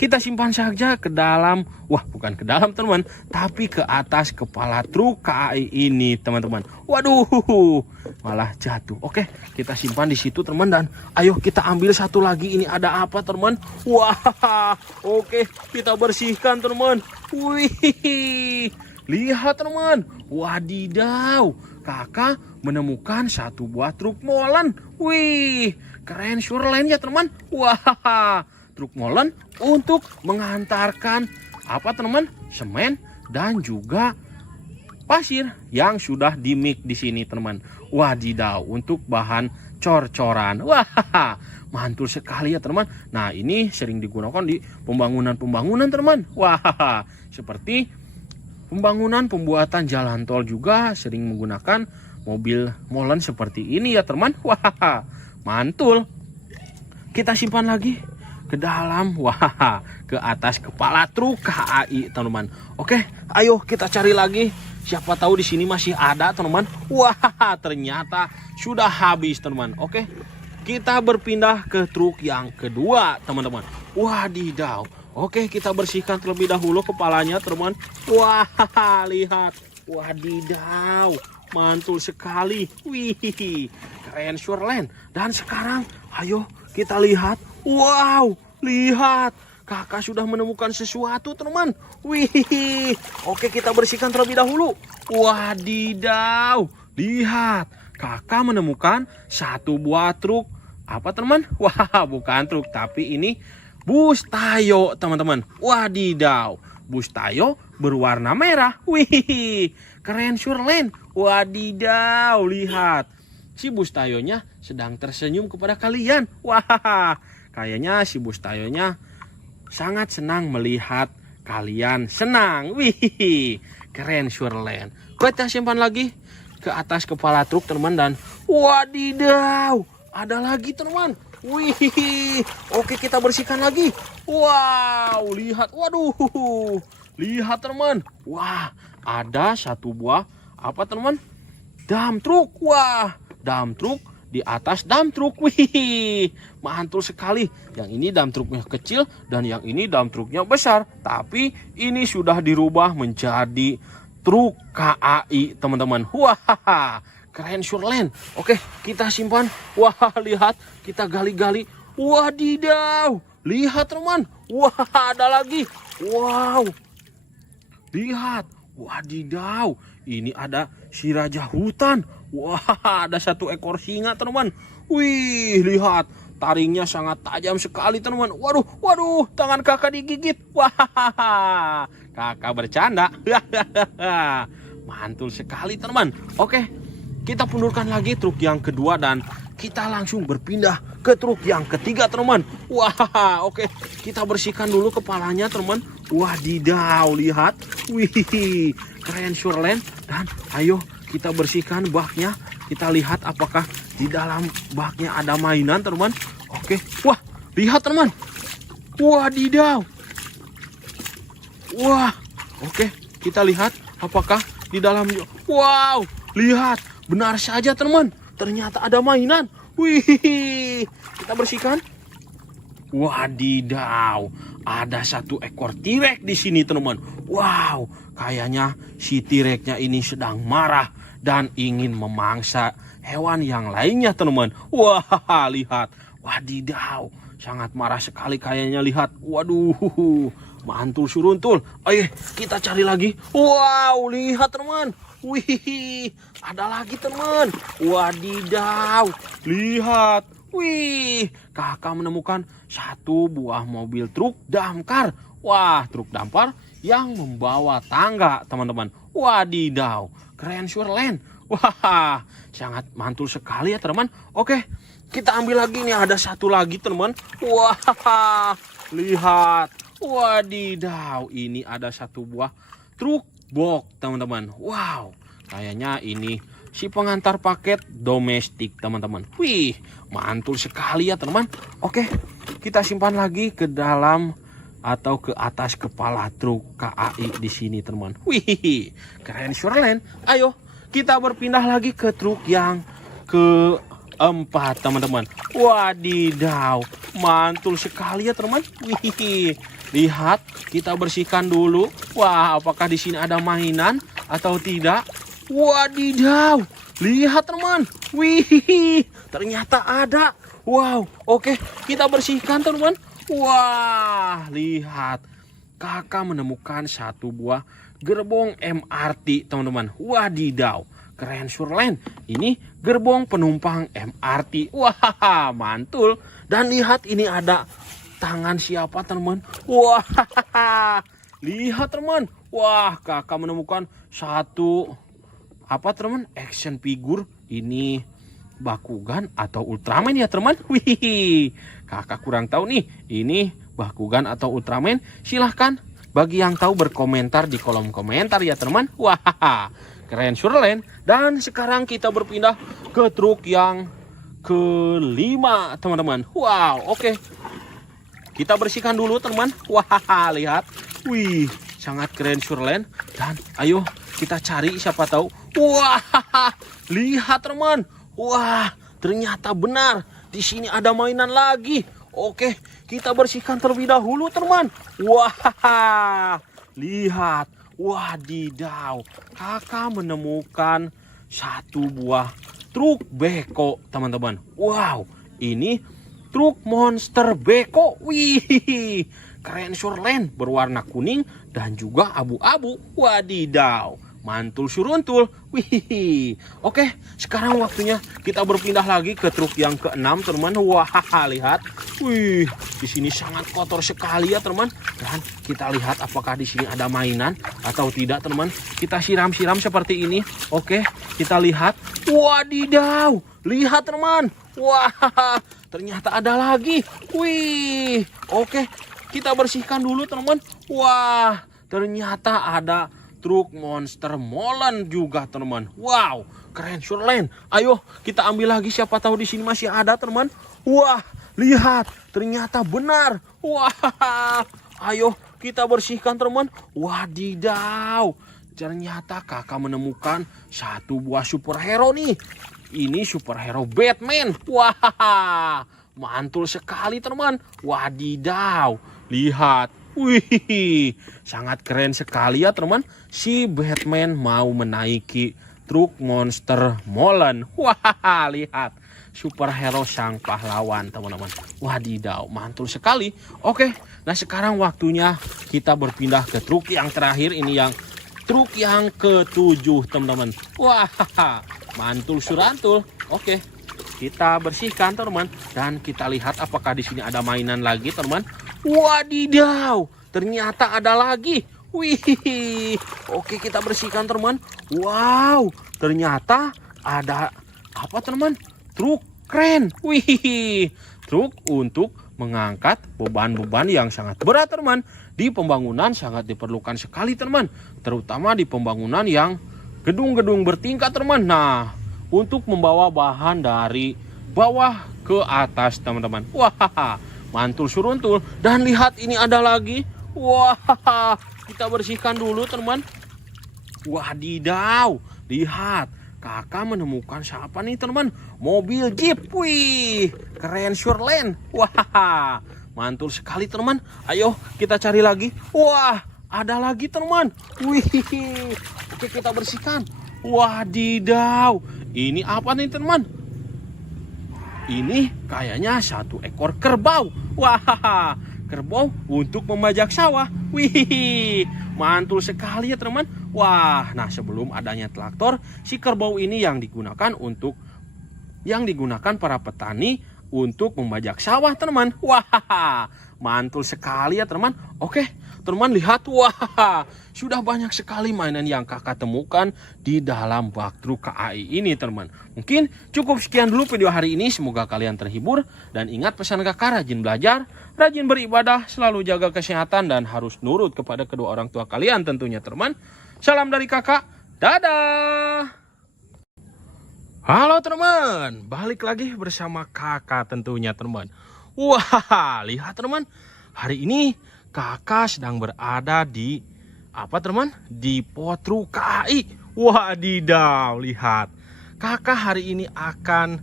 kita simpan saja ke dalam. Wah, bukan ke dalam teman, tapi ke atas kepala truk KAI ini teman-teman. Waduh, malah jatuh. Oke, kita simpan di situ teman. Dan ayo kita ambil satu lagi. Ini ada apa teman? Wah, oke, kita bersihkan teman. Wih, lihat teman. Wadidaw, kakak menemukan 1 buah truk molen. Wih, keren Shoreland ya teman. Wah, truk molen untuk mengantarkan apa teman? Semen dan juga pasir yang sudah dimix di sini teman. Wadidaw, untuk bahan cor-coran. Wah, mantul sekali ya teman. Nah ini sering digunakan di pembangunan teman. Wah, seperti pembuatan jalan tol juga sering menggunakan mobil molen seperti ini ya teman. Wah, mantul. Kita simpan lagi ke dalam, wah, ke atas kepala truk KAI teman-teman. Oke, ayo kita cari lagi. Siapa tahu di sini masih ada teman-teman. Wah, ternyata sudah habis teman-teman. Oke, kita berpindah ke truk yang kedua teman-teman. Wadidaw. Oke, kita bersihkan terlebih dahulu kepalanya teman-teman. Wah, lihat. Wadidaw, mantul sekali. Wih, keren Shoreline. Dan sekarang ayo kita lihat. Wow, lihat. Kakak sudah menemukan sesuatu teman-teman. Wih, oke kita bersihkan terlebih dahulu. Wadidaw, lihat. Kakak menemukan satu buah truk. Apa teman? Wah, bukan truk, tapi ini bus Tayo teman-teman. Wadidaw, bus Tayo berwarna merah. Wih, keren Shoreline. Wadidaw, lihat. Si bus Tayonya sedang tersenyum kepada kalian. Wah, kayaknya si bus Tayonya sangat senang melihat kalian senang. Wih, keren Shoreline. Kita simpan lagi ke atas kepala truk teman dan wadidaw, ada lagi teman. Wih, oke kita bersihkan lagi. Wow, lihat. Waduh, lihat teman. Wah, ada satu buah apa teman? Dump truk. Wah, dump truk di atas dump truk. Wih, mantul sekali. Yang ini dump truknya kecil dan yang ini dump truknya besar. Tapi ini sudah dirubah menjadi truk KAI teman-teman. Wah, keren Shoreline. Oke, kita simpan. Wah, lihat. Kita gali-gali. Wadidaw, lihat teman. Wah, ada lagi. Wow, lihat. Wadidaw, ini ada si raja hutan. Wah, ada satu ekor singa teman. Wih, lihat. Taringnya sangat tajam sekali teman. Waduh, tangan kakak digigit. Wah, kakak bercanda. Mantul sekali teman. Oke, kita pundurkan lagi truk yang kedua dan kita langsung berpindah ke truk yang ketiga teman. Wah, oke. Kita bersihkan dulu kepalanya teman. Wadidaw, lihat. Wih, keren Shoreline. Dan ayo kita bersihkan baknya. Kita lihat apakah di dalam baknya ada mainan teman. Oke, wah, lihat teman. Wadidaw. Wah, oke, kita lihat apakah di dalamnya. Wow, lihat. Benar saja teman. Ternyata ada mainan. Wih, kita bersihkan. Wadidaw, ada satu ekor T-Rex di sini teman. Wow, kayaknya si T-Rex-nya ini sedang marah dan ingin memangsa hewan yang lainnya teman. Wah, lihat. Wadidaw, sangat marah sekali kayaknya, lihat. Waduh, mantul suruntul. Ayo kita cari lagi. Wow, lihat teman. Wih, ada lagi teman. Wadidaw, lihat. Wih, kakak menemukan satu buah mobil truk damkar. Wah, truk damkar yang membawa tangga teman-teman. Wadidaw, keren Shoreline. Wah, sangat mantul sekali ya teman. Oke, kita ambil lagi nih, ada satu lagi teman. Wah, lihat. Wadidaw, ini ada satu buah truk box teman-teman. Wow, kayaknya ini si pengantar paket domestik teman-teman. Wih, mantul sekali ya teman. Oke, kita simpan lagi ke dalam atau ke atas kepala truk KAI di sini teman. Wih, keren Shoreline. Ayo kita berpindah lagi ke truk yang keempat teman-teman. Wadidaw, mantul sekali ya teman. Wih, lihat, kita bersihkan dulu. Wah, apakah di sini ada mainan atau tidak? Wadidaw, lihat teman. Wih, ternyata ada. Wow, oke, kita bersihkan teman. Wah, lihat. Kakak menemukan satu buah gerbong MRT teman-teman. Wadidaw, keren Shoreline. Ini gerbong penumpang MRT. Wah, mantul. Dan lihat, ini ada tangan siapa teman. Wah, lihat teman. Wah, kakak menemukan satu apa teman, action figure. Ini Bakugan atau Ultraman ya teman? Wih, kakak kurang tahu nih. Ini Bakugan atau Ultraman? Silahkan bagi yang tahu berkomentar di kolom komentar ya teman. Wah, keren surelen. Dan sekarang kita berpindah ke truk yang kelima teman-teman. Wow, oke. Kita bersihkan dulu teman. Wah, lihat. Wih, sangat keren surelen. Dan ayo kita cari siapa tahu. Wah, lihat teman. Wah, ternyata benar. Di sini ada mainan lagi. Oke, kita bersihkan terlebih dahulu teman. Wah, lihat. Wadidaw, kakak menemukan satu buah truk beko teman-teman. Wow, ini truk monster beko. Wih, keren surlen, berwarna kuning dan juga abu-abu. Wadidaw, mantul suruntul. Wih, oke, sekarang waktunya kita berpindah lagi ke truk yang keenam teman. Wah, lihat. Wih, di sini sangat kotor sekali ya teman. Dan kita lihat apakah di sini ada mainan atau tidak teman. Kita siram-siram seperti ini. Oke, kita lihat. Wadidaw, lihat teman. Wah, ternyata ada lagi. Wih, oke, kita bersihkan dulu teman. Wah, ternyata ada truk monster molen juga teman. Wow, keren surlen. Ayo kita ambil lagi, siapa tahu di sini masih ada teman. Wah, lihat, ternyata benar. Wah, ayo kita bersihkan teman. Wadidaw, ternyata kakak menemukan satu buah superhero nih. Ini superhero Batman. Wah, mantul sekali teman. Wadidaw, lihat. Wih, sangat keren sekali ya teman. Si Batman mau menaiki truk monster molen. Wah, lihat. Superhero sang pahlawan teman-teman. Wadidaw, mantul sekali. Oke, nah sekarang waktunya kita berpindah ke truk yang terakhir. Ini yang truk yang ke-7 teman-teman. Wah, mantul surantul. Oke, kita bersihkan teman-teman. Dan kita lihat apakah di sini ada mainan lagi teman-teman. Wadidaw, ternyata ada lagi. Wih, oke, kita bersihkan teman. Wow, ternyata ada apa teman? Truk keren. Wih, truk untuk mengangkat beban-beban yang sangat berat teman. Di pembangunan sangat diperlukan sekali teman. Terutama di pembangunan yang gedung-gedung bertingkat teman. Nah, untuk membawa bahan dari bawah ke atas teman-teman. Wah, mantul suruntul. Dan lihat, ini ada lagi. Wah, kita bersihkan dulu teman. Wadidaw, lihat, kakak menemukan siapa nih teman? Mobil Jeep. Wih, keren surlen. Wah, mantul sekali teman. Ayo kita cari lagi. Wah, ada lagi teman. Wih, oke, kita bersihkan. Wadidaw, ini apa nih teman? Ini kayaknya satu ekor kerbau. Wah, kerbau untuk membajak sawah. Wih, mantul sekali ya teman. Wah, nah sebelum adanya traktor, si kerbau ini yang digunakan para petani untuk membajak sawah teman. Wah, mantul sekali ya teman. Oke, teman, lihat. Wah, sudah banyak sekali mainan yang kakak temukan di dalam bak truk KAI ini teman. Mungkin cukup sekian dulu video hari ini. Semoga kalian terhibur. Dan ingat pesan kakak, rajin belajar, rajin beribadah, selalu jaga kesehatan, dan harus nurut kepada kedua orang tua kalian tentunya teman. Salam dari kakak. Dadah. Halo teman, balik lagi bersama kakak tentunya teman. Wah, lihat teman, hari ini kakak sedang berada di apa teman? Di Potruk KAI. Wadidaw, lihat. Kakak hari ini akan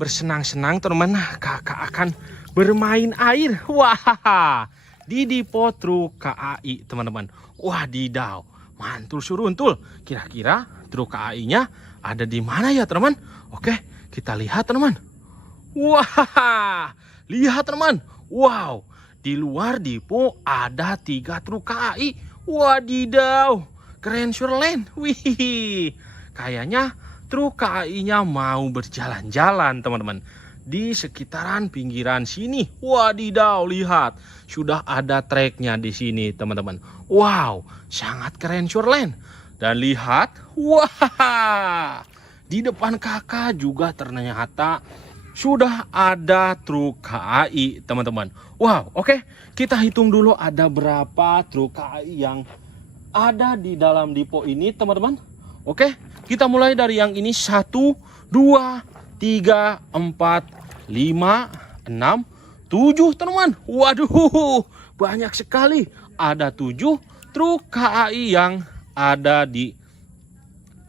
bersenang-senang teman. Kakak akan bermain air. Wah, di Potruk KAI teman-teman. Wadidaw, mantul suruntul. Kira-kira truk KAI-nya ada di mana ya teman? Oke, kita lihat teman. Wah, lihat teman. Wow, di luar depo ada 3 truk KAI. Wadidaw, keren surlen. Wih, kayaknya truk KAI-nya mau berjalan-jalan teman-teman di sekitaran pinggiran sini. Wadidaw, lihat, sudah ada treknya di sini teman-teman. Wow, sangat keren surlen. Dan lihat, wah, di depan kakak juga ternyata sudah ada truk KAI, teman-teman. Wow, oke. Kita hitung dulu ada berapa truk KAI yang ada di dalam depo ini, teman-teman. Oke, kita mulai dari yang ini. 1, 2, 3, 4, 5, 6, 7, teman-teman. Waduh, banyak sekali. Ada 7 truk KAI yang ada di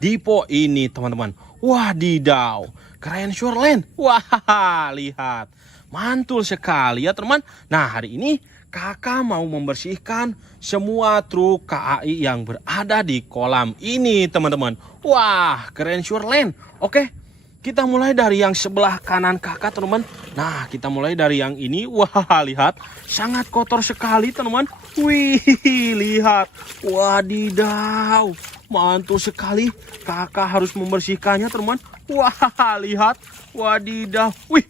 depo ini, teman-teman. Wadidaw, keren Shoreland. Wah, lihat. Mantul sekali ya, teman. Nah, hari ini kakak mau membersihkan semua truk KAI yang berada di kolam ini, teman-teman. Wah, keren Shoreland. Oke, kita mulai dari yang sebelah kanan kakak, teman-teman. Nah, kita mulai dari yang ini. Wah, lihat. Sangat kotor sekali, teman-teman. Wih, lihat. Wadidaw. Mantul sekali. Kakak harus membersihkannya, teman-teman. Wah, lihat. Wadidaw. Wih,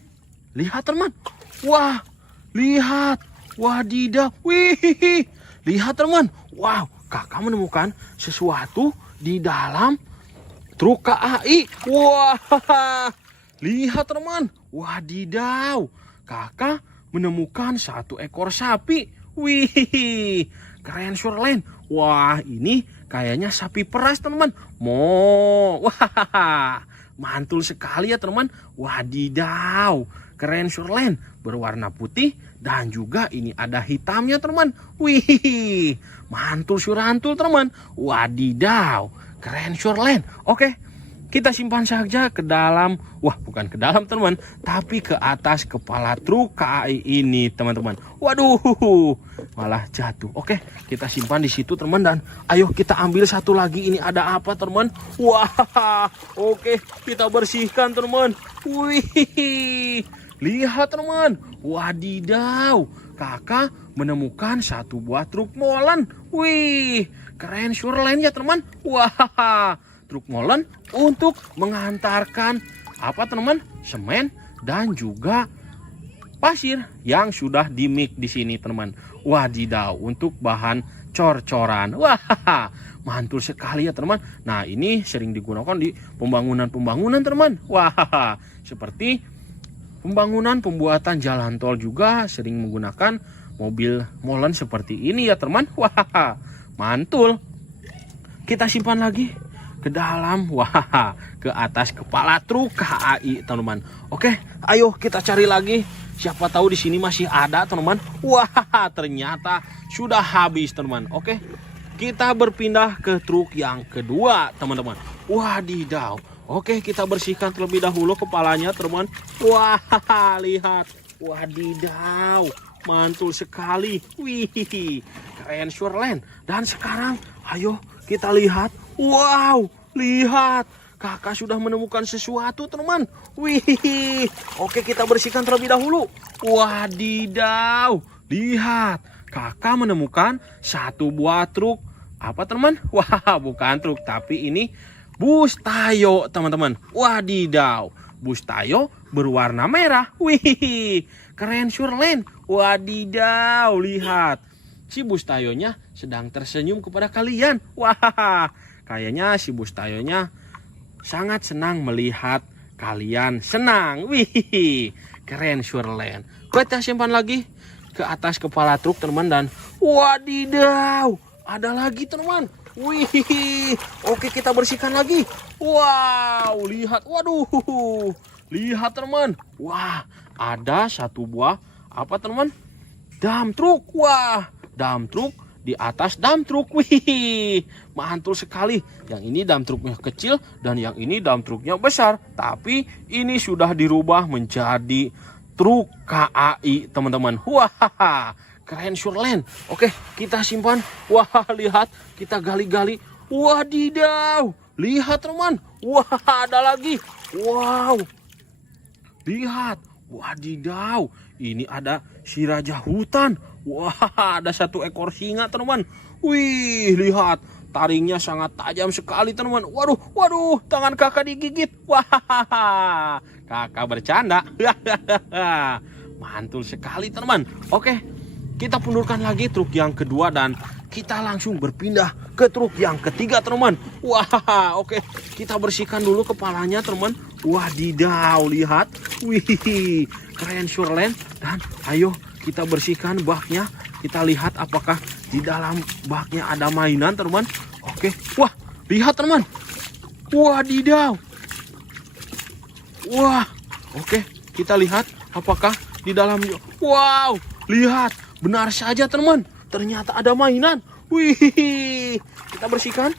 lihat, teman. Wah, lihat. Wadidaw. Wih, lihat, teman. Wow, kakak menemukan sesuatu di dalam truk KAI. Wah, lihat, teman. Wadidaw. Kakak menemukan 1 ekor sapi. Wih, keren Shoreland. Wah, ini kayaknya sapi peras, teman. Wah, mantul sekali ya, teman. Wadidaw, keren Shoreland. Berwarna putih dan juga ini ada hitamnya, teman. Wih, mantul surantul, teman. Wadidaw, keren Shoreland. Oke, kita simpan saja ke dalam. Wah, bukan ke dalam, teman, tapi ke atas kepala truk KAI ini, teman-teman. Waduh, malah jatuh. Oke, kita simpan di situ, teman. Dan ayo kita ambil satu lagi. Ini ada apa, teman? Wah, oke, kita bersihkan, teman. Wih, lihat, teman. Wadidaw, kakak menemukan 1 buah truk molen. Wih, keren Shoreland ya, teman. Wah, truk molen untuk mengantarkan apa, teman? Semen dan juga pasir yang sudah dimix di sini, teman. Wadidaw, untuk bahan cor-coran. Wah, mantul sekali ya, teman. Nah, ini sering digunakan di pembangunan-pembangunan, teman. Wah, seperti pembangunan pembuatan jalan tol juga sering menggunakan mobil molen seperti ini ya, teman. Wah, mantul. Kita simpan lagi ke dalam. Wah, ke atas kepala truk KAI, teman-teman. Oke, ayo kita cari lagi. Siapa tahu di sini masih ada, teman-teman. Wah, ternyata sudah habis, teman-teman. Oke, kita berpindah ke truk yang kedua, teman-teman. Wadidaw. Oke, kita bersihkan terlebih dahulu kepalanya, teman-teman. Wah, lihat. Wadidaw, mantul sekali. Wih, keren Shoreland. Dan sekarang ayo kita lihat. Wow, lihat. Kakak sudah menemukan sesuatu, teman. Wih, oke, kita bersihkan terlebih dahulu. Wadidaw, lihat. Kakak menemukan 1 buah truk. Apa, teman? Wah, bukan truk, tapi ini bus Tayo, teman-teman. Wadidaw, bus Tayo berwarna merah. Wih, keren Shoreland. Wadidaw, lihat. Si bus Tayonya sedang tersenyum kepada kalian. Wah, kayaknya si bus Tayonya sangat senang melihat kalian senang. Wih, keren Shoreland. Kita simpan lagi ke atas kepala truk, teman. Dan wadidaw, ada lagi, teman. Wih, oke, kita bersihkan lagi. Wow, lihat. Waduh, lihat, teman. Wah, ada 1 buah apa, teman? Dump truk. Wah, dump truk di atas dump truk. Wih, mantul sekali. Yang ini dump truknya kecil dan yang ini dump truknya besar. Tapi ini sudah dirubah menjadi truk KAI, teman-teman. Wah, keren Shoreland. Oke, kita simpan. Wah, lihat. Kita gali-gali. Wadidaw, lihat, teman. Wah, ada lagi. Wow, lihat. Wadidaw, ini ada si raja hutan. Wah, ada 1 ekor singa, teman. Wih, lihat. Taringnya sangat tajam sekali, teman. Waduh, tangan kakak digigit. Wah, kakak bercanda. Mantul sekali, teman. Oke, kita pundurkan lagi truk yang kedua dan kita langsung berpindah ke truk yang ketiga teman. Wah, oke. Kita bersihkan dulu kepalanya teman. Wadidaw, lihat. Wih, keren Shoreland. Dan ayo kita bersihkan baknya. Kita lihat apakah di dalam baknya ada mainan teman. Oke, wah, lihat teman. Wadidaw. Wah, oke. Kita lihat apakah di dalamnya. Wow, lihat. Benar saja teman. Ternyata ada mainan. Wih, kita bersihkan.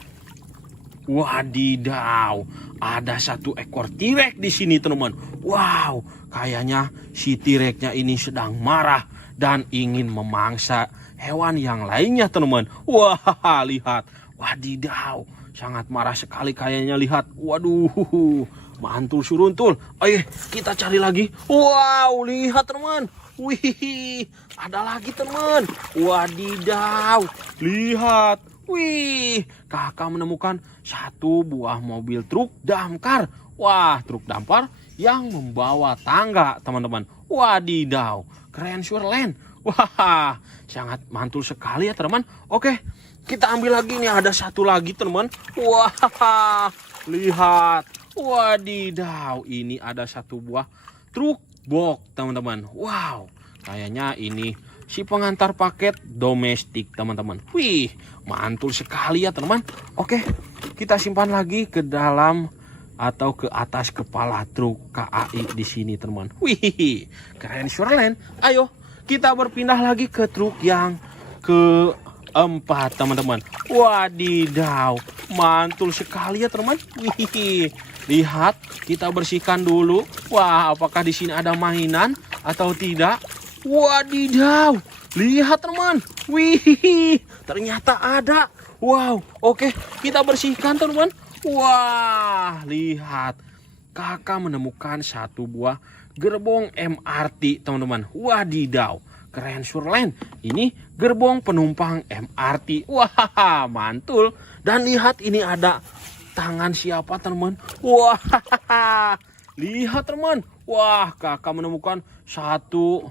Wadidaw, ada satu ekor T-Rex di sini teman. Wow, kayaknya si T-Rex-nya ini sedang marah dan ingin memangsa hewan yang lainnya teman. Wah, lihat. Wadidaw, sangat marah sekali kayaknya, lihat. Waduh, mantul suruntul. Ayo kita cari lagi. Wow, lihat teman. Wih, ada lagi teman. Wadidaw, lihat. Wih, kakak menemukan satu buah mobil truk damkar. Wah, truk damkar yang membawa tangga teman-teman. Wadidaw, keren Shoreland. Wah, sangat mantul sekali ya teman. Oke, kita ambil lagi nih, ada satu lagi teman. Wah, lihat. Wadidaw, ini ada satu buah truk box teman-teman. Wow, kayaknya ini si pengantar paket domestik teman-teman. Wih, mantul sekali ya teman. Oke, kita simpan lagi ke dalam atau ke atas kepala truk KAI di sini teman. Wih, keren Shoreland. Ayo kita berpindah lagi ke truk yang keempat teman-teman. Wadidaw, mantul sekali ya teman. Wih, lihat, kita bersihkan dulu. Wah, apakah di sini ada mainan atau tidak? Wadidaw, lihat teman. Wih, ternyata ada. Wow, oke, kita bersihkan teman. Wah, lihat, kakak menemukan satu buah gerbong MRT teman-teman. Wadidaw, keren Shoreland. Ini gerbong penumpang MRT. Wah, mantul. Dan lihat, ini ada tangan siapa teman? Wah, lihat teman. Wah, kakak menemukan satu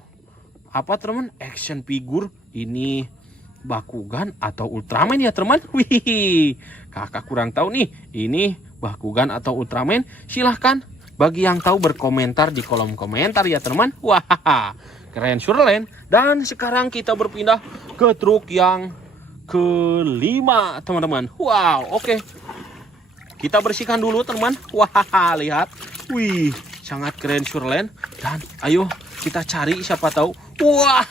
apa teman? Action figure. Ini Bakugan atau Ultraman ya teman. Wih, kakak kurang tahu nih, ini Bakugan atau Ultraman. Silahkan bagi yang tahu berkomentar di kolom komentar ya teman. Wah, keren Shoreland. Dan sekarang kita berpindah ke truk yang kelima teman-teman. Wow, oke. Kita bersihkan dulu teman. Wah, lihat. Wih, sangat keren Shoreland. Dan ayo kita cari, siapa tahu. Wah,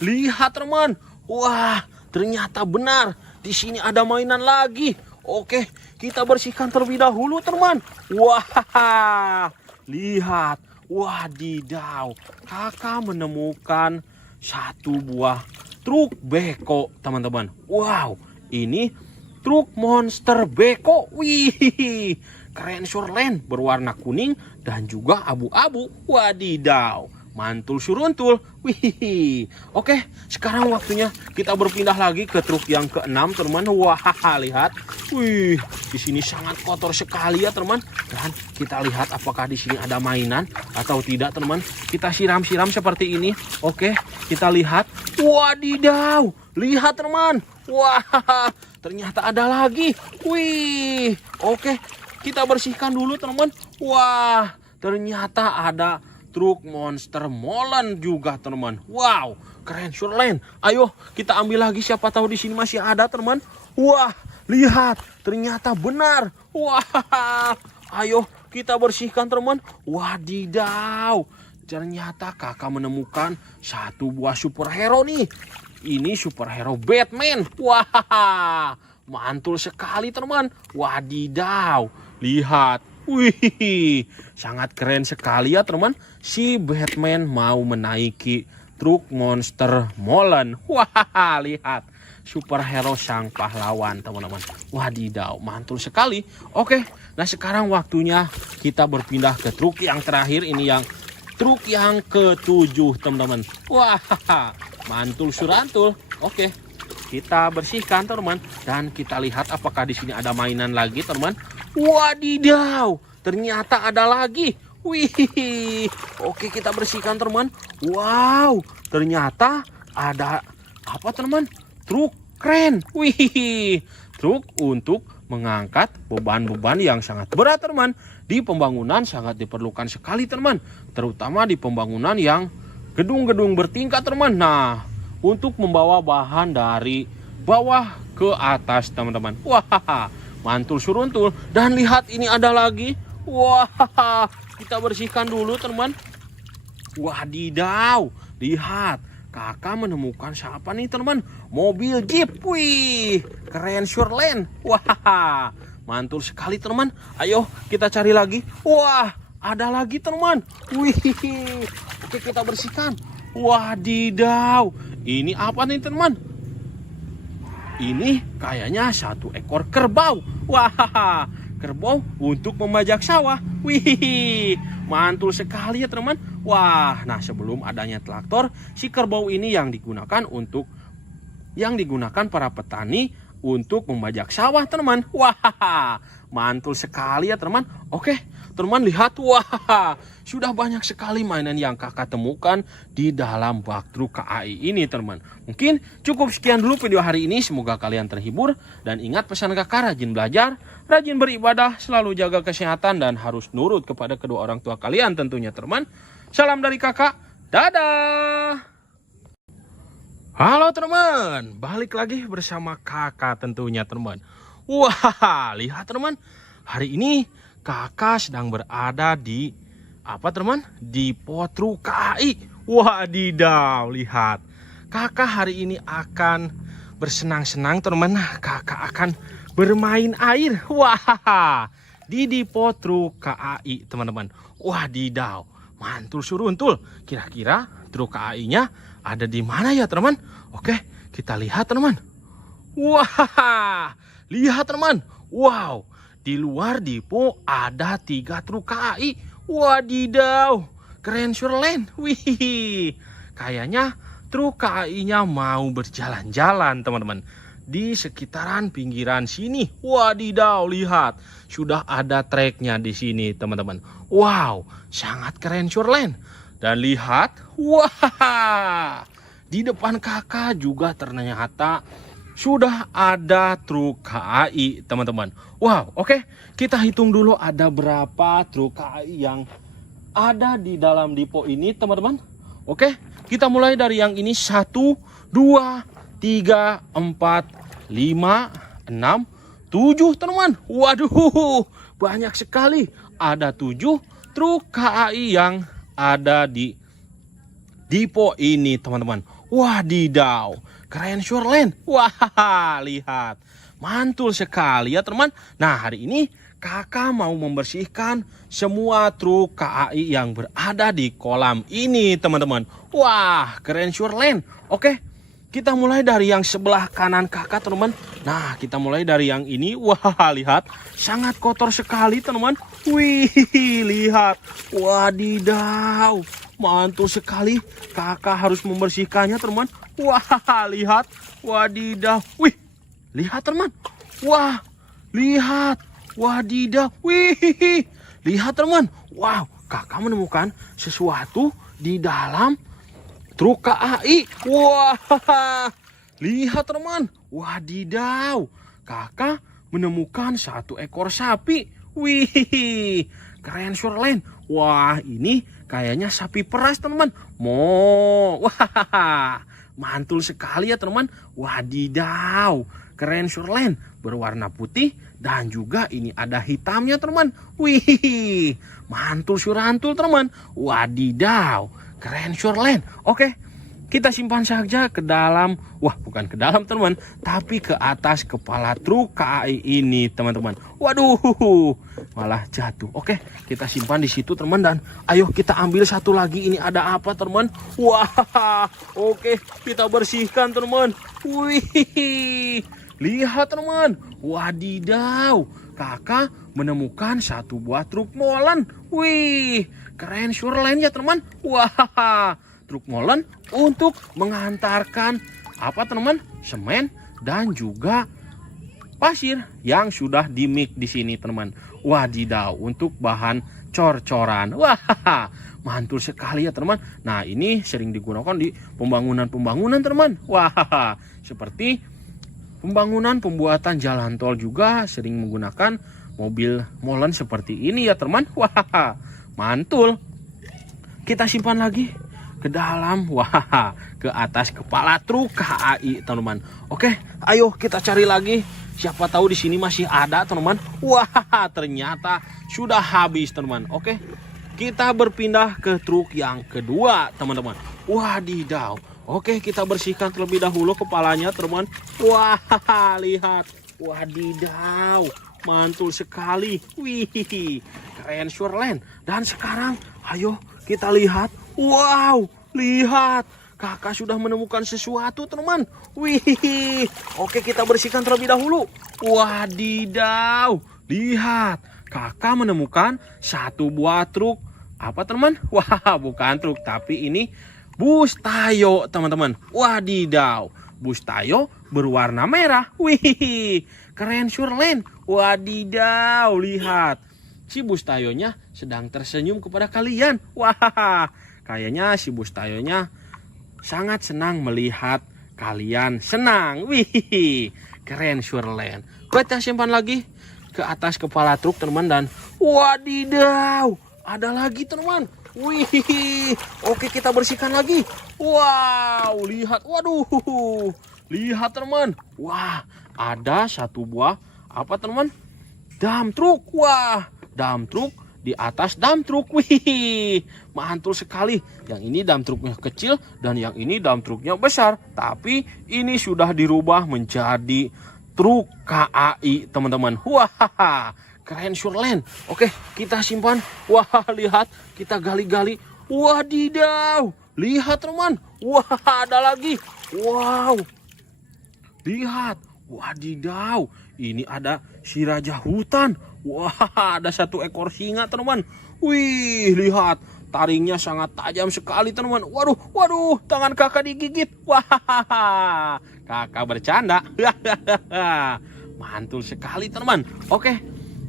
lihat teman. Wah, ternyata benar. Di sini ada mainan lagi. Oke, kita bersihkan terlebih dahulu teman. Wah, lihat. Wadidaw, kakak menemukan satu buah truk beko teman-teman. Wow, ini truk monster beko. Wih, keren Shoreland, berwarna kuning dan juga abu-abu. Wadidaw, mantul suruntul. Wih, oke, sekarang waktunya kita berpindah lagi ke truk yang keenam teman. Wah, lihat. Wih, di sini sangat kotor sekali ya teman. Dan kita lihat apakah di sini ada mainan atau tidak teman. Kita siram-siram seperti ini. Oke, kita lihat. Wadidaw, lihat teman. Wah, ternyata ada lagi. Wih, oke, kita bersihkan dulu teman. Wah, ternyata ada truk monster molen juga teman. Wow, keren Shoreland. Ayo kita ambil lagi, siapa tahu di sini masih ada teman. Wah, lihat, ternyata benar. Wah, ayo kita bersihkan teman. Wadidaw, ternyata kakak menemukan satu buah superhero nih. Ini superhero Batman. Wah, mantul sekali teman. Wadidaw, lihat. Wih, sangat keren sekali ya teman. Si Batman mau menaiki truk monster molen. Wah, lihat. Superhero sang pahlawan teman-teman. Wadidaw, mantul sekali. Oke, nah sekarang waktunya kita berpindah ke truk yang terakhir. Ini yang truk yang ke-7 teman-teman. Wah, mantul surantul. Oke, kita bersihkan teman. Dan kita lihat apakah di sini ada mainan lagi teman. Wadidaw, ternyata ada lagi. Wih, oke, kita bersihkan teman. Wow, ternyata ada apa teman? Truk kren. Wih, truk untuk mengangkat beban-beban yang sangat berat teman. Di pembangunan sangat diperlukan sekali teman, terutama di pembangunan yang gedung-gedung bertingkat teman. Nah, untuk membawa bahan dari bawah ke atas teman-teman. Wah, mantul suruntul. Dan lihat ini ada lagi. Wah, kita bersihkan dulu teman. Wadidaw, lihat. Kakak menemukan siapa nih teman? Mobil Jeep. Wih, keren Shoreland. Wah, mantul sekali teman. Ayo kita cari lagi. Wah, ada lagi teman. Wih, oke kita bersihkan. Wadidaw, ini apa nih teman? Ini kayaknya satu ekor kerbau. Wah, kerbau untuk membajak sawah. Wih, mantul sekali ya teman. Wah, nah sebelum adanya traktor, si kerbau ini yang digunakan para petani untuk membajak sawah teman. Wah, mantul sekali ya teman. Oke teman, lihat. Wah, sudah banyak sekali mainan yang kakak temukan di dalam bak truk KAI ini teman. Mungkin cukup sekian dulu video hari ini. Semoga kalian terhibur. Dan ingat pesan kakak, rajin belajar, rajin beribadah, selalu jaga kesehatan, dan harus nurut kepada kedua orang tua kalian tentunya teman. Salam dari kakak. Dadah. Halo teman, balik lagi bersama kakak tentunya teman. Wah, lihat teman, hari ini kakak sedang berada di apa teman? Di Potru KAI. Wadidaw, lihat. Kakak hari ini akan bersenang-senang teman. Kakak akan bermain air. Wah, di Potru KAI teman-teman. Wadidaw, mantul suruntul. Kira-kira truk KAI-nya ada di mana ya teman? Oke, kita lihat teman. Wah, lihat teman. Wow, di luar depo ada 3 truk KAI. Wadidaw, keren Shoreland. Wih, kayaknya truk KAI-nya mau berjalan-jalan teman-teman di sekitaran pinggiran sini. Wadidaw, lihat, sudah ada treknya di sini teman-teman. Wow, sangat keren Shoreland. Dan lihat, wah, di depan kakak juga ternyata sudah ada truk KAI teman-teman. Wow, oke, kita hitung dulu ada berapa truk KAI yang ada di dalam depo ini teman-teman. Oke, kita mulai dari yang ini. 1, 2, 3, 4, 5, 6, 7 teman. Waduh, banyak sekali. Ada 7 truk KAI yang ada di depo ini teman-teman. Wadidaw, keren Shoreland. Wah, lihat, mantul sekali ya teman. Nah, hari ini kakak mau membersihkan semua truk KAI yang berada di kolam ini teman-teman. Wah, keren Shoreland. Oke, kita mulai dari yang sebelah kanan kakak teman-teman. Nah, kita mulai dari yang ini. Wah, lihat, sangat kotor sekali teman-teman. Wih, lihat. Wadidaw, mantul sekali. Kakak harus membersihkannya teman-teman. Wah, lihat. Wadidaw. Wih, lihat teman. Wah, lihat. Wadidaw. Wih, lihat teman. Wow, kakak menemukan sesuatu di dalam truk KAI. Wah, lihat teman. Wadidaw, kakak menemukan 1 ekor sapi. Wih, keren Shoreland. Wah, ini kayaknya sapi peras teman. Wah, mantul sekali ya teman. Wadidaw, keren Shoreland. Berwarna putih dan juga ini ada hitamnya teman. Wih, mantul surantul teman. Wadidaw, keren Shoreland. Oke, kita simpan saja ke dalam, wah bukan ke dalam teman, tapi ke atas kepala truk KAI ini teman-teman. Waduh, malah jatuh. Oke, kita simpan di situ teman, dan ayo kita ambil satu lagi. Ini ada apa teman? Wah, oke, kita bersihkan teman. Wih, lihat teman. Wadidaw, kakak menemukan 1 buah truk molen. Wih, keren Shoreland ya teman. Wah, truk molen untuk mengantarkan apa teman? Semen dan juga pasir yang sudah di-mix di sini teman. Wadidaw, untuk bahan cor-coran. Wah, mantul sekali ya teman. Nah, ini sering digunakan di pembangunan-pembangunan teman. Wah, seperti pembangunan pembuatan jalan tol juga sering menggunakan mobil molen seperti ini ya teman. Wah, mantul. Kita simpan lagi ke dalam, wah, ke atas kepala truk KAI teman-teman. Oke, ayo kita cari lagi. Siapa tahu di sini masih ada teman-teman. Wah, ternyata sudah habis teman-teman. Oke, kita berpindah ke truk yang kedua teman-teman. Wadidaw. Oke, kita bersihkan terlebih dahulu kepalanya teman-teman. Wah, lihat. Wadidaw, mantul sekali. Wih, keren Surelen. Dan sekarang ayo kita lihat. Wow, lihat. Kakak sudah menemukan sesuatu teman. Wih, oke kita bersihkan terlebih dahulu. Wadidaw, lihat. Kakak menemukan satu buah truk. Apa teman? Wah, bukan truk, tapi ini bus Tayo teman-teman. Wadidaw, bus Tayo berwarna merah. Wih, keren Surelen. Wadidaw, lihat. Si bus Tayonya sedang tersenyum kepada kalian. Wah, kayaknya si bus Tayonya sangat senang melihat kalian senang. Wih, keren Surelen. Kita simpan lagi ke atas kepala truk teman dan wadidaw, ada lagi teman. Wih, oke kita bersihkan lagi. Wow, lihat. Waduh, lihat teman. Wah, ada satu buah apa teman? Dam truk. Wah, dam truk di atas dam truk. Wih, mantul sekali. Yang ini dam truknya kecil dan yang ini dam truknya besar. Tapi ini sudah dirubah menjadi truk KAI teman-teman. Wah, keren Surelen. Oke, kita simpan. Wah, lihat. Kita gali-gali. Wadidaw, lihat teman. Wah, ada lagi. Wow, lihat. Wadidaw, ini ada si raja hutan. Wah, ada satu ekor singa teman. Wih, lihat. Taringnya sangat tajam sekali teman. Waduh, waduh, tangan kakak digigit. Wah, kakak bercanda. Mantul sekali teman. Oke,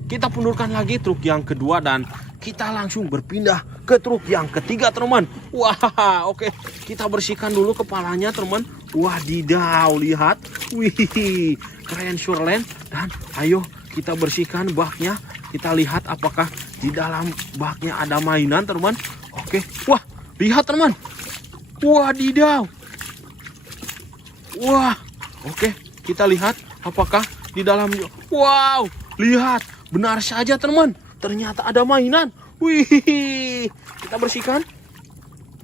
kita pundurkan lagi truk yang kedua dan kita langsung berpindah ke truk yang ketiga teman. Wah, oke, kita bersihkan dulu kepalanya teman. Wadidaw, lihat. Wih, keren Surelen. Dan ayo kita bersihkan baknya. Kita lihat apakah di dalam baknya ada mainan teman. Oke, wah, lihat teman. Wadidaw. Wah, oke, kita lihat apakah di dalamnya. Wow, lihat. Benar saja teman. Ternyata ada mainan. Wih, kita bersihkan.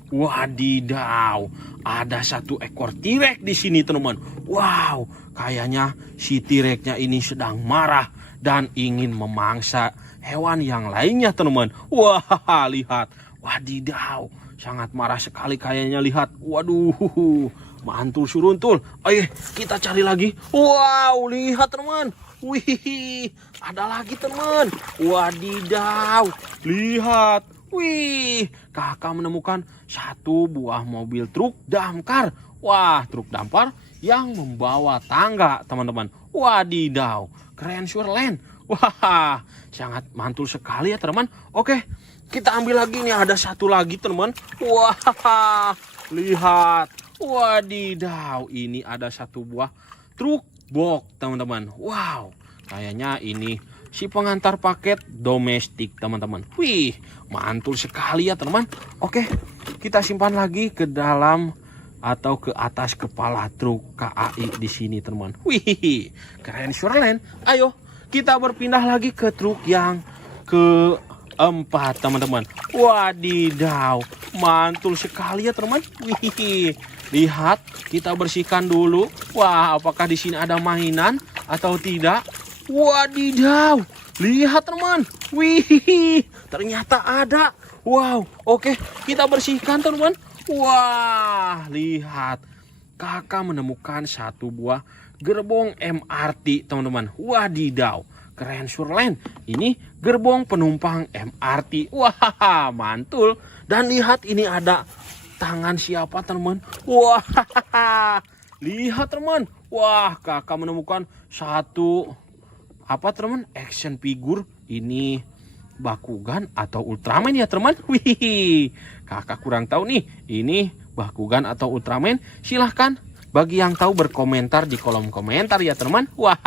Wadidaw, ada satu ekor T-Rex di sini teman. Wow, kayaknya si T-Rex-nya ini sedang marah dan ingin memangsa hewan yang lainnya teman. Wah, lihat. Wadidaw, sangat marah sekali kayaknya, lihat. Waduh, mantul suruntul. Ayo kita cari lagi. Wow, lihat teman. Wih, ada lagi teman. Wadidaw, lihat. Wih, kakak menemukan satu buah mobil truk damkar. Wah, truk damkar yang membawa tangga teman-teman. Wadidaw, keren Surelen. Wah, sangat mantul sekali ya teman. Oke, kita ambil lagi nih, ada satu lagi teman. Wah, lihat. Wadidaw, ini ada satu buah truk box teman-teman. Wow, kayaknya ini si pengantar paket domestik teman-teman. Wih, mantul sekali ya teman. Oke, kita simpan lagi ke dalam atau ke atas kepala truk KAI di sini teman. Wih, keren Surelen. Ayo kita berpindah lagi ke truk yang keempat teman-teman. Wadidaw, mantul sekali ya teman. Wih, lihat, kita bersihkan dulu. Wah, apakah di sini ada mainan atau tidak? Wadidaw, lihat teman. Wih, ternyata ada. Wow, oke, kita bersihkan teman. Wah, lihat. Kakak menemukan satu buah gerbong MRT teman-teman. Wadidaw, keren Surelen. Ini gerbong penumpang MRT. Wah, mantul. Dan lihat, ini ada tangan siapa teman. Wah, lihat teman. Wah, kakak menemukan satu apa teman, action figure. Ini Bakugan atau Ultraman ya teman? Wih, kakak kurang tahu nih. Ini Bakugan atau Ultraman? Silahkan bagi yang tahu berkomentar di kolom komentar ya teman. Wah,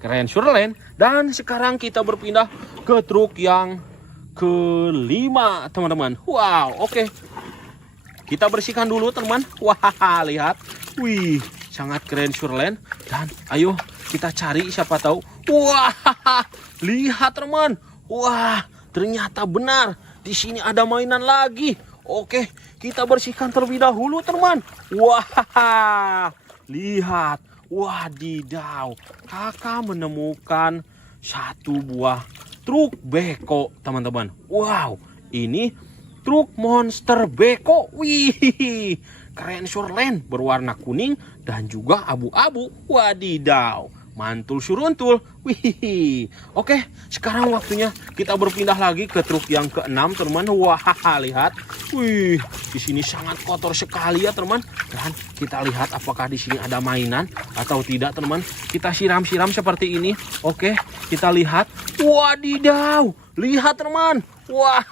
keren surelen. Dan sekarang kita berpindah ke truk yang kelima teman-teman. Wow, oke. Kita bersihkan dulu teman. Wah, lihat. Wih, sangat keren surelen. Dan ayo kita cari siapa tahu. Wah, lihat teman. Wah, ternyata benar. Di sini ada mainan lagi. Oke, kita bersihkan terlebih dahulu teman. Wah, lihat. Wadidaw, kakak menemukan satu buah truk beko teman-teman. Wow, ini truk monster beko. Wih, keren surlen, berwarna kuning dan juga abu-abu. Wadidaw, mantul suruntul. Wih, oke, sekarang waktunya kita berpindah lagi ke truk yang keenam teman. Wah, lihat. Wih, di sini sangat kotor sekali ya teman. Dan kita lihat apakah di sini ada mainan atau tidak teman. Kita siram-siram seperti ini. Oke, kita lihat. Wadidaw, lihat teman. Wah,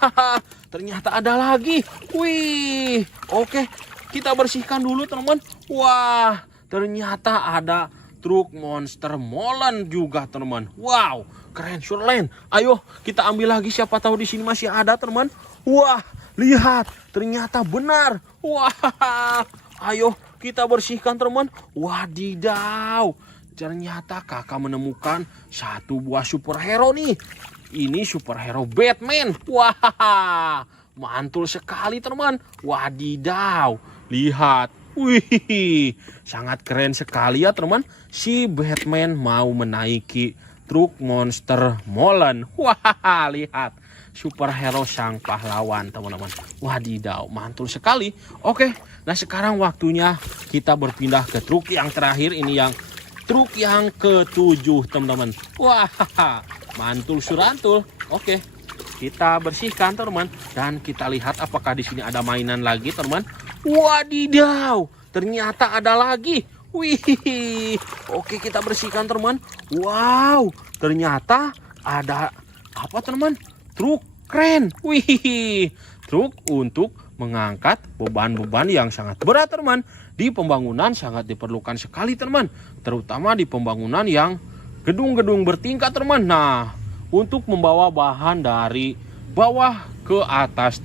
ternyata ada lagi. Wih, oke, kita bersihkan dulu teman. Wah, ternyata ada truk monster molen juga teman. Wow, keren surlen. Ayo kita ambil lagi, siapa tahu di sini masih ada teman. Wah, lihat, ternyata benar. Wah, ayo kita bersihkan teman. Wadidaw, ternyata kakak menemukan satu buah superhero nih. Ini superhero Batman. Wah, mantul sekali teman. Wadidaw, lihat. Wih, sangat keren sekali ya teman. Si Batman mau menaiki truk monster molen. Wah, lihat. Superhero sang pahlawan teman-teman. Wadidaw, mantul sekali. Oke, nah sekarang waktunya kita berpindah ke truk yang terakhir. Ini yang truk yang ke-7 teman-teman. Wah, mantul surantul. Oke, kita bersihkan teman. Dan kita lihat apakah di sini ada mainan lagi teman. Wadidaw, ternyata ada lagi. Wih, oke, kita bersihkan teman. Wow, ternyata ada apa teman? Truk keren. Wih, truk untuk mengangkat beban-beban yang sangat berat teman. Di pembangunan sangat diperlukan sekali teman, terutama di pembangunan yang gedung-gedung bertingkat teman. Nah, untuk membawa bahan dari bawah ke atas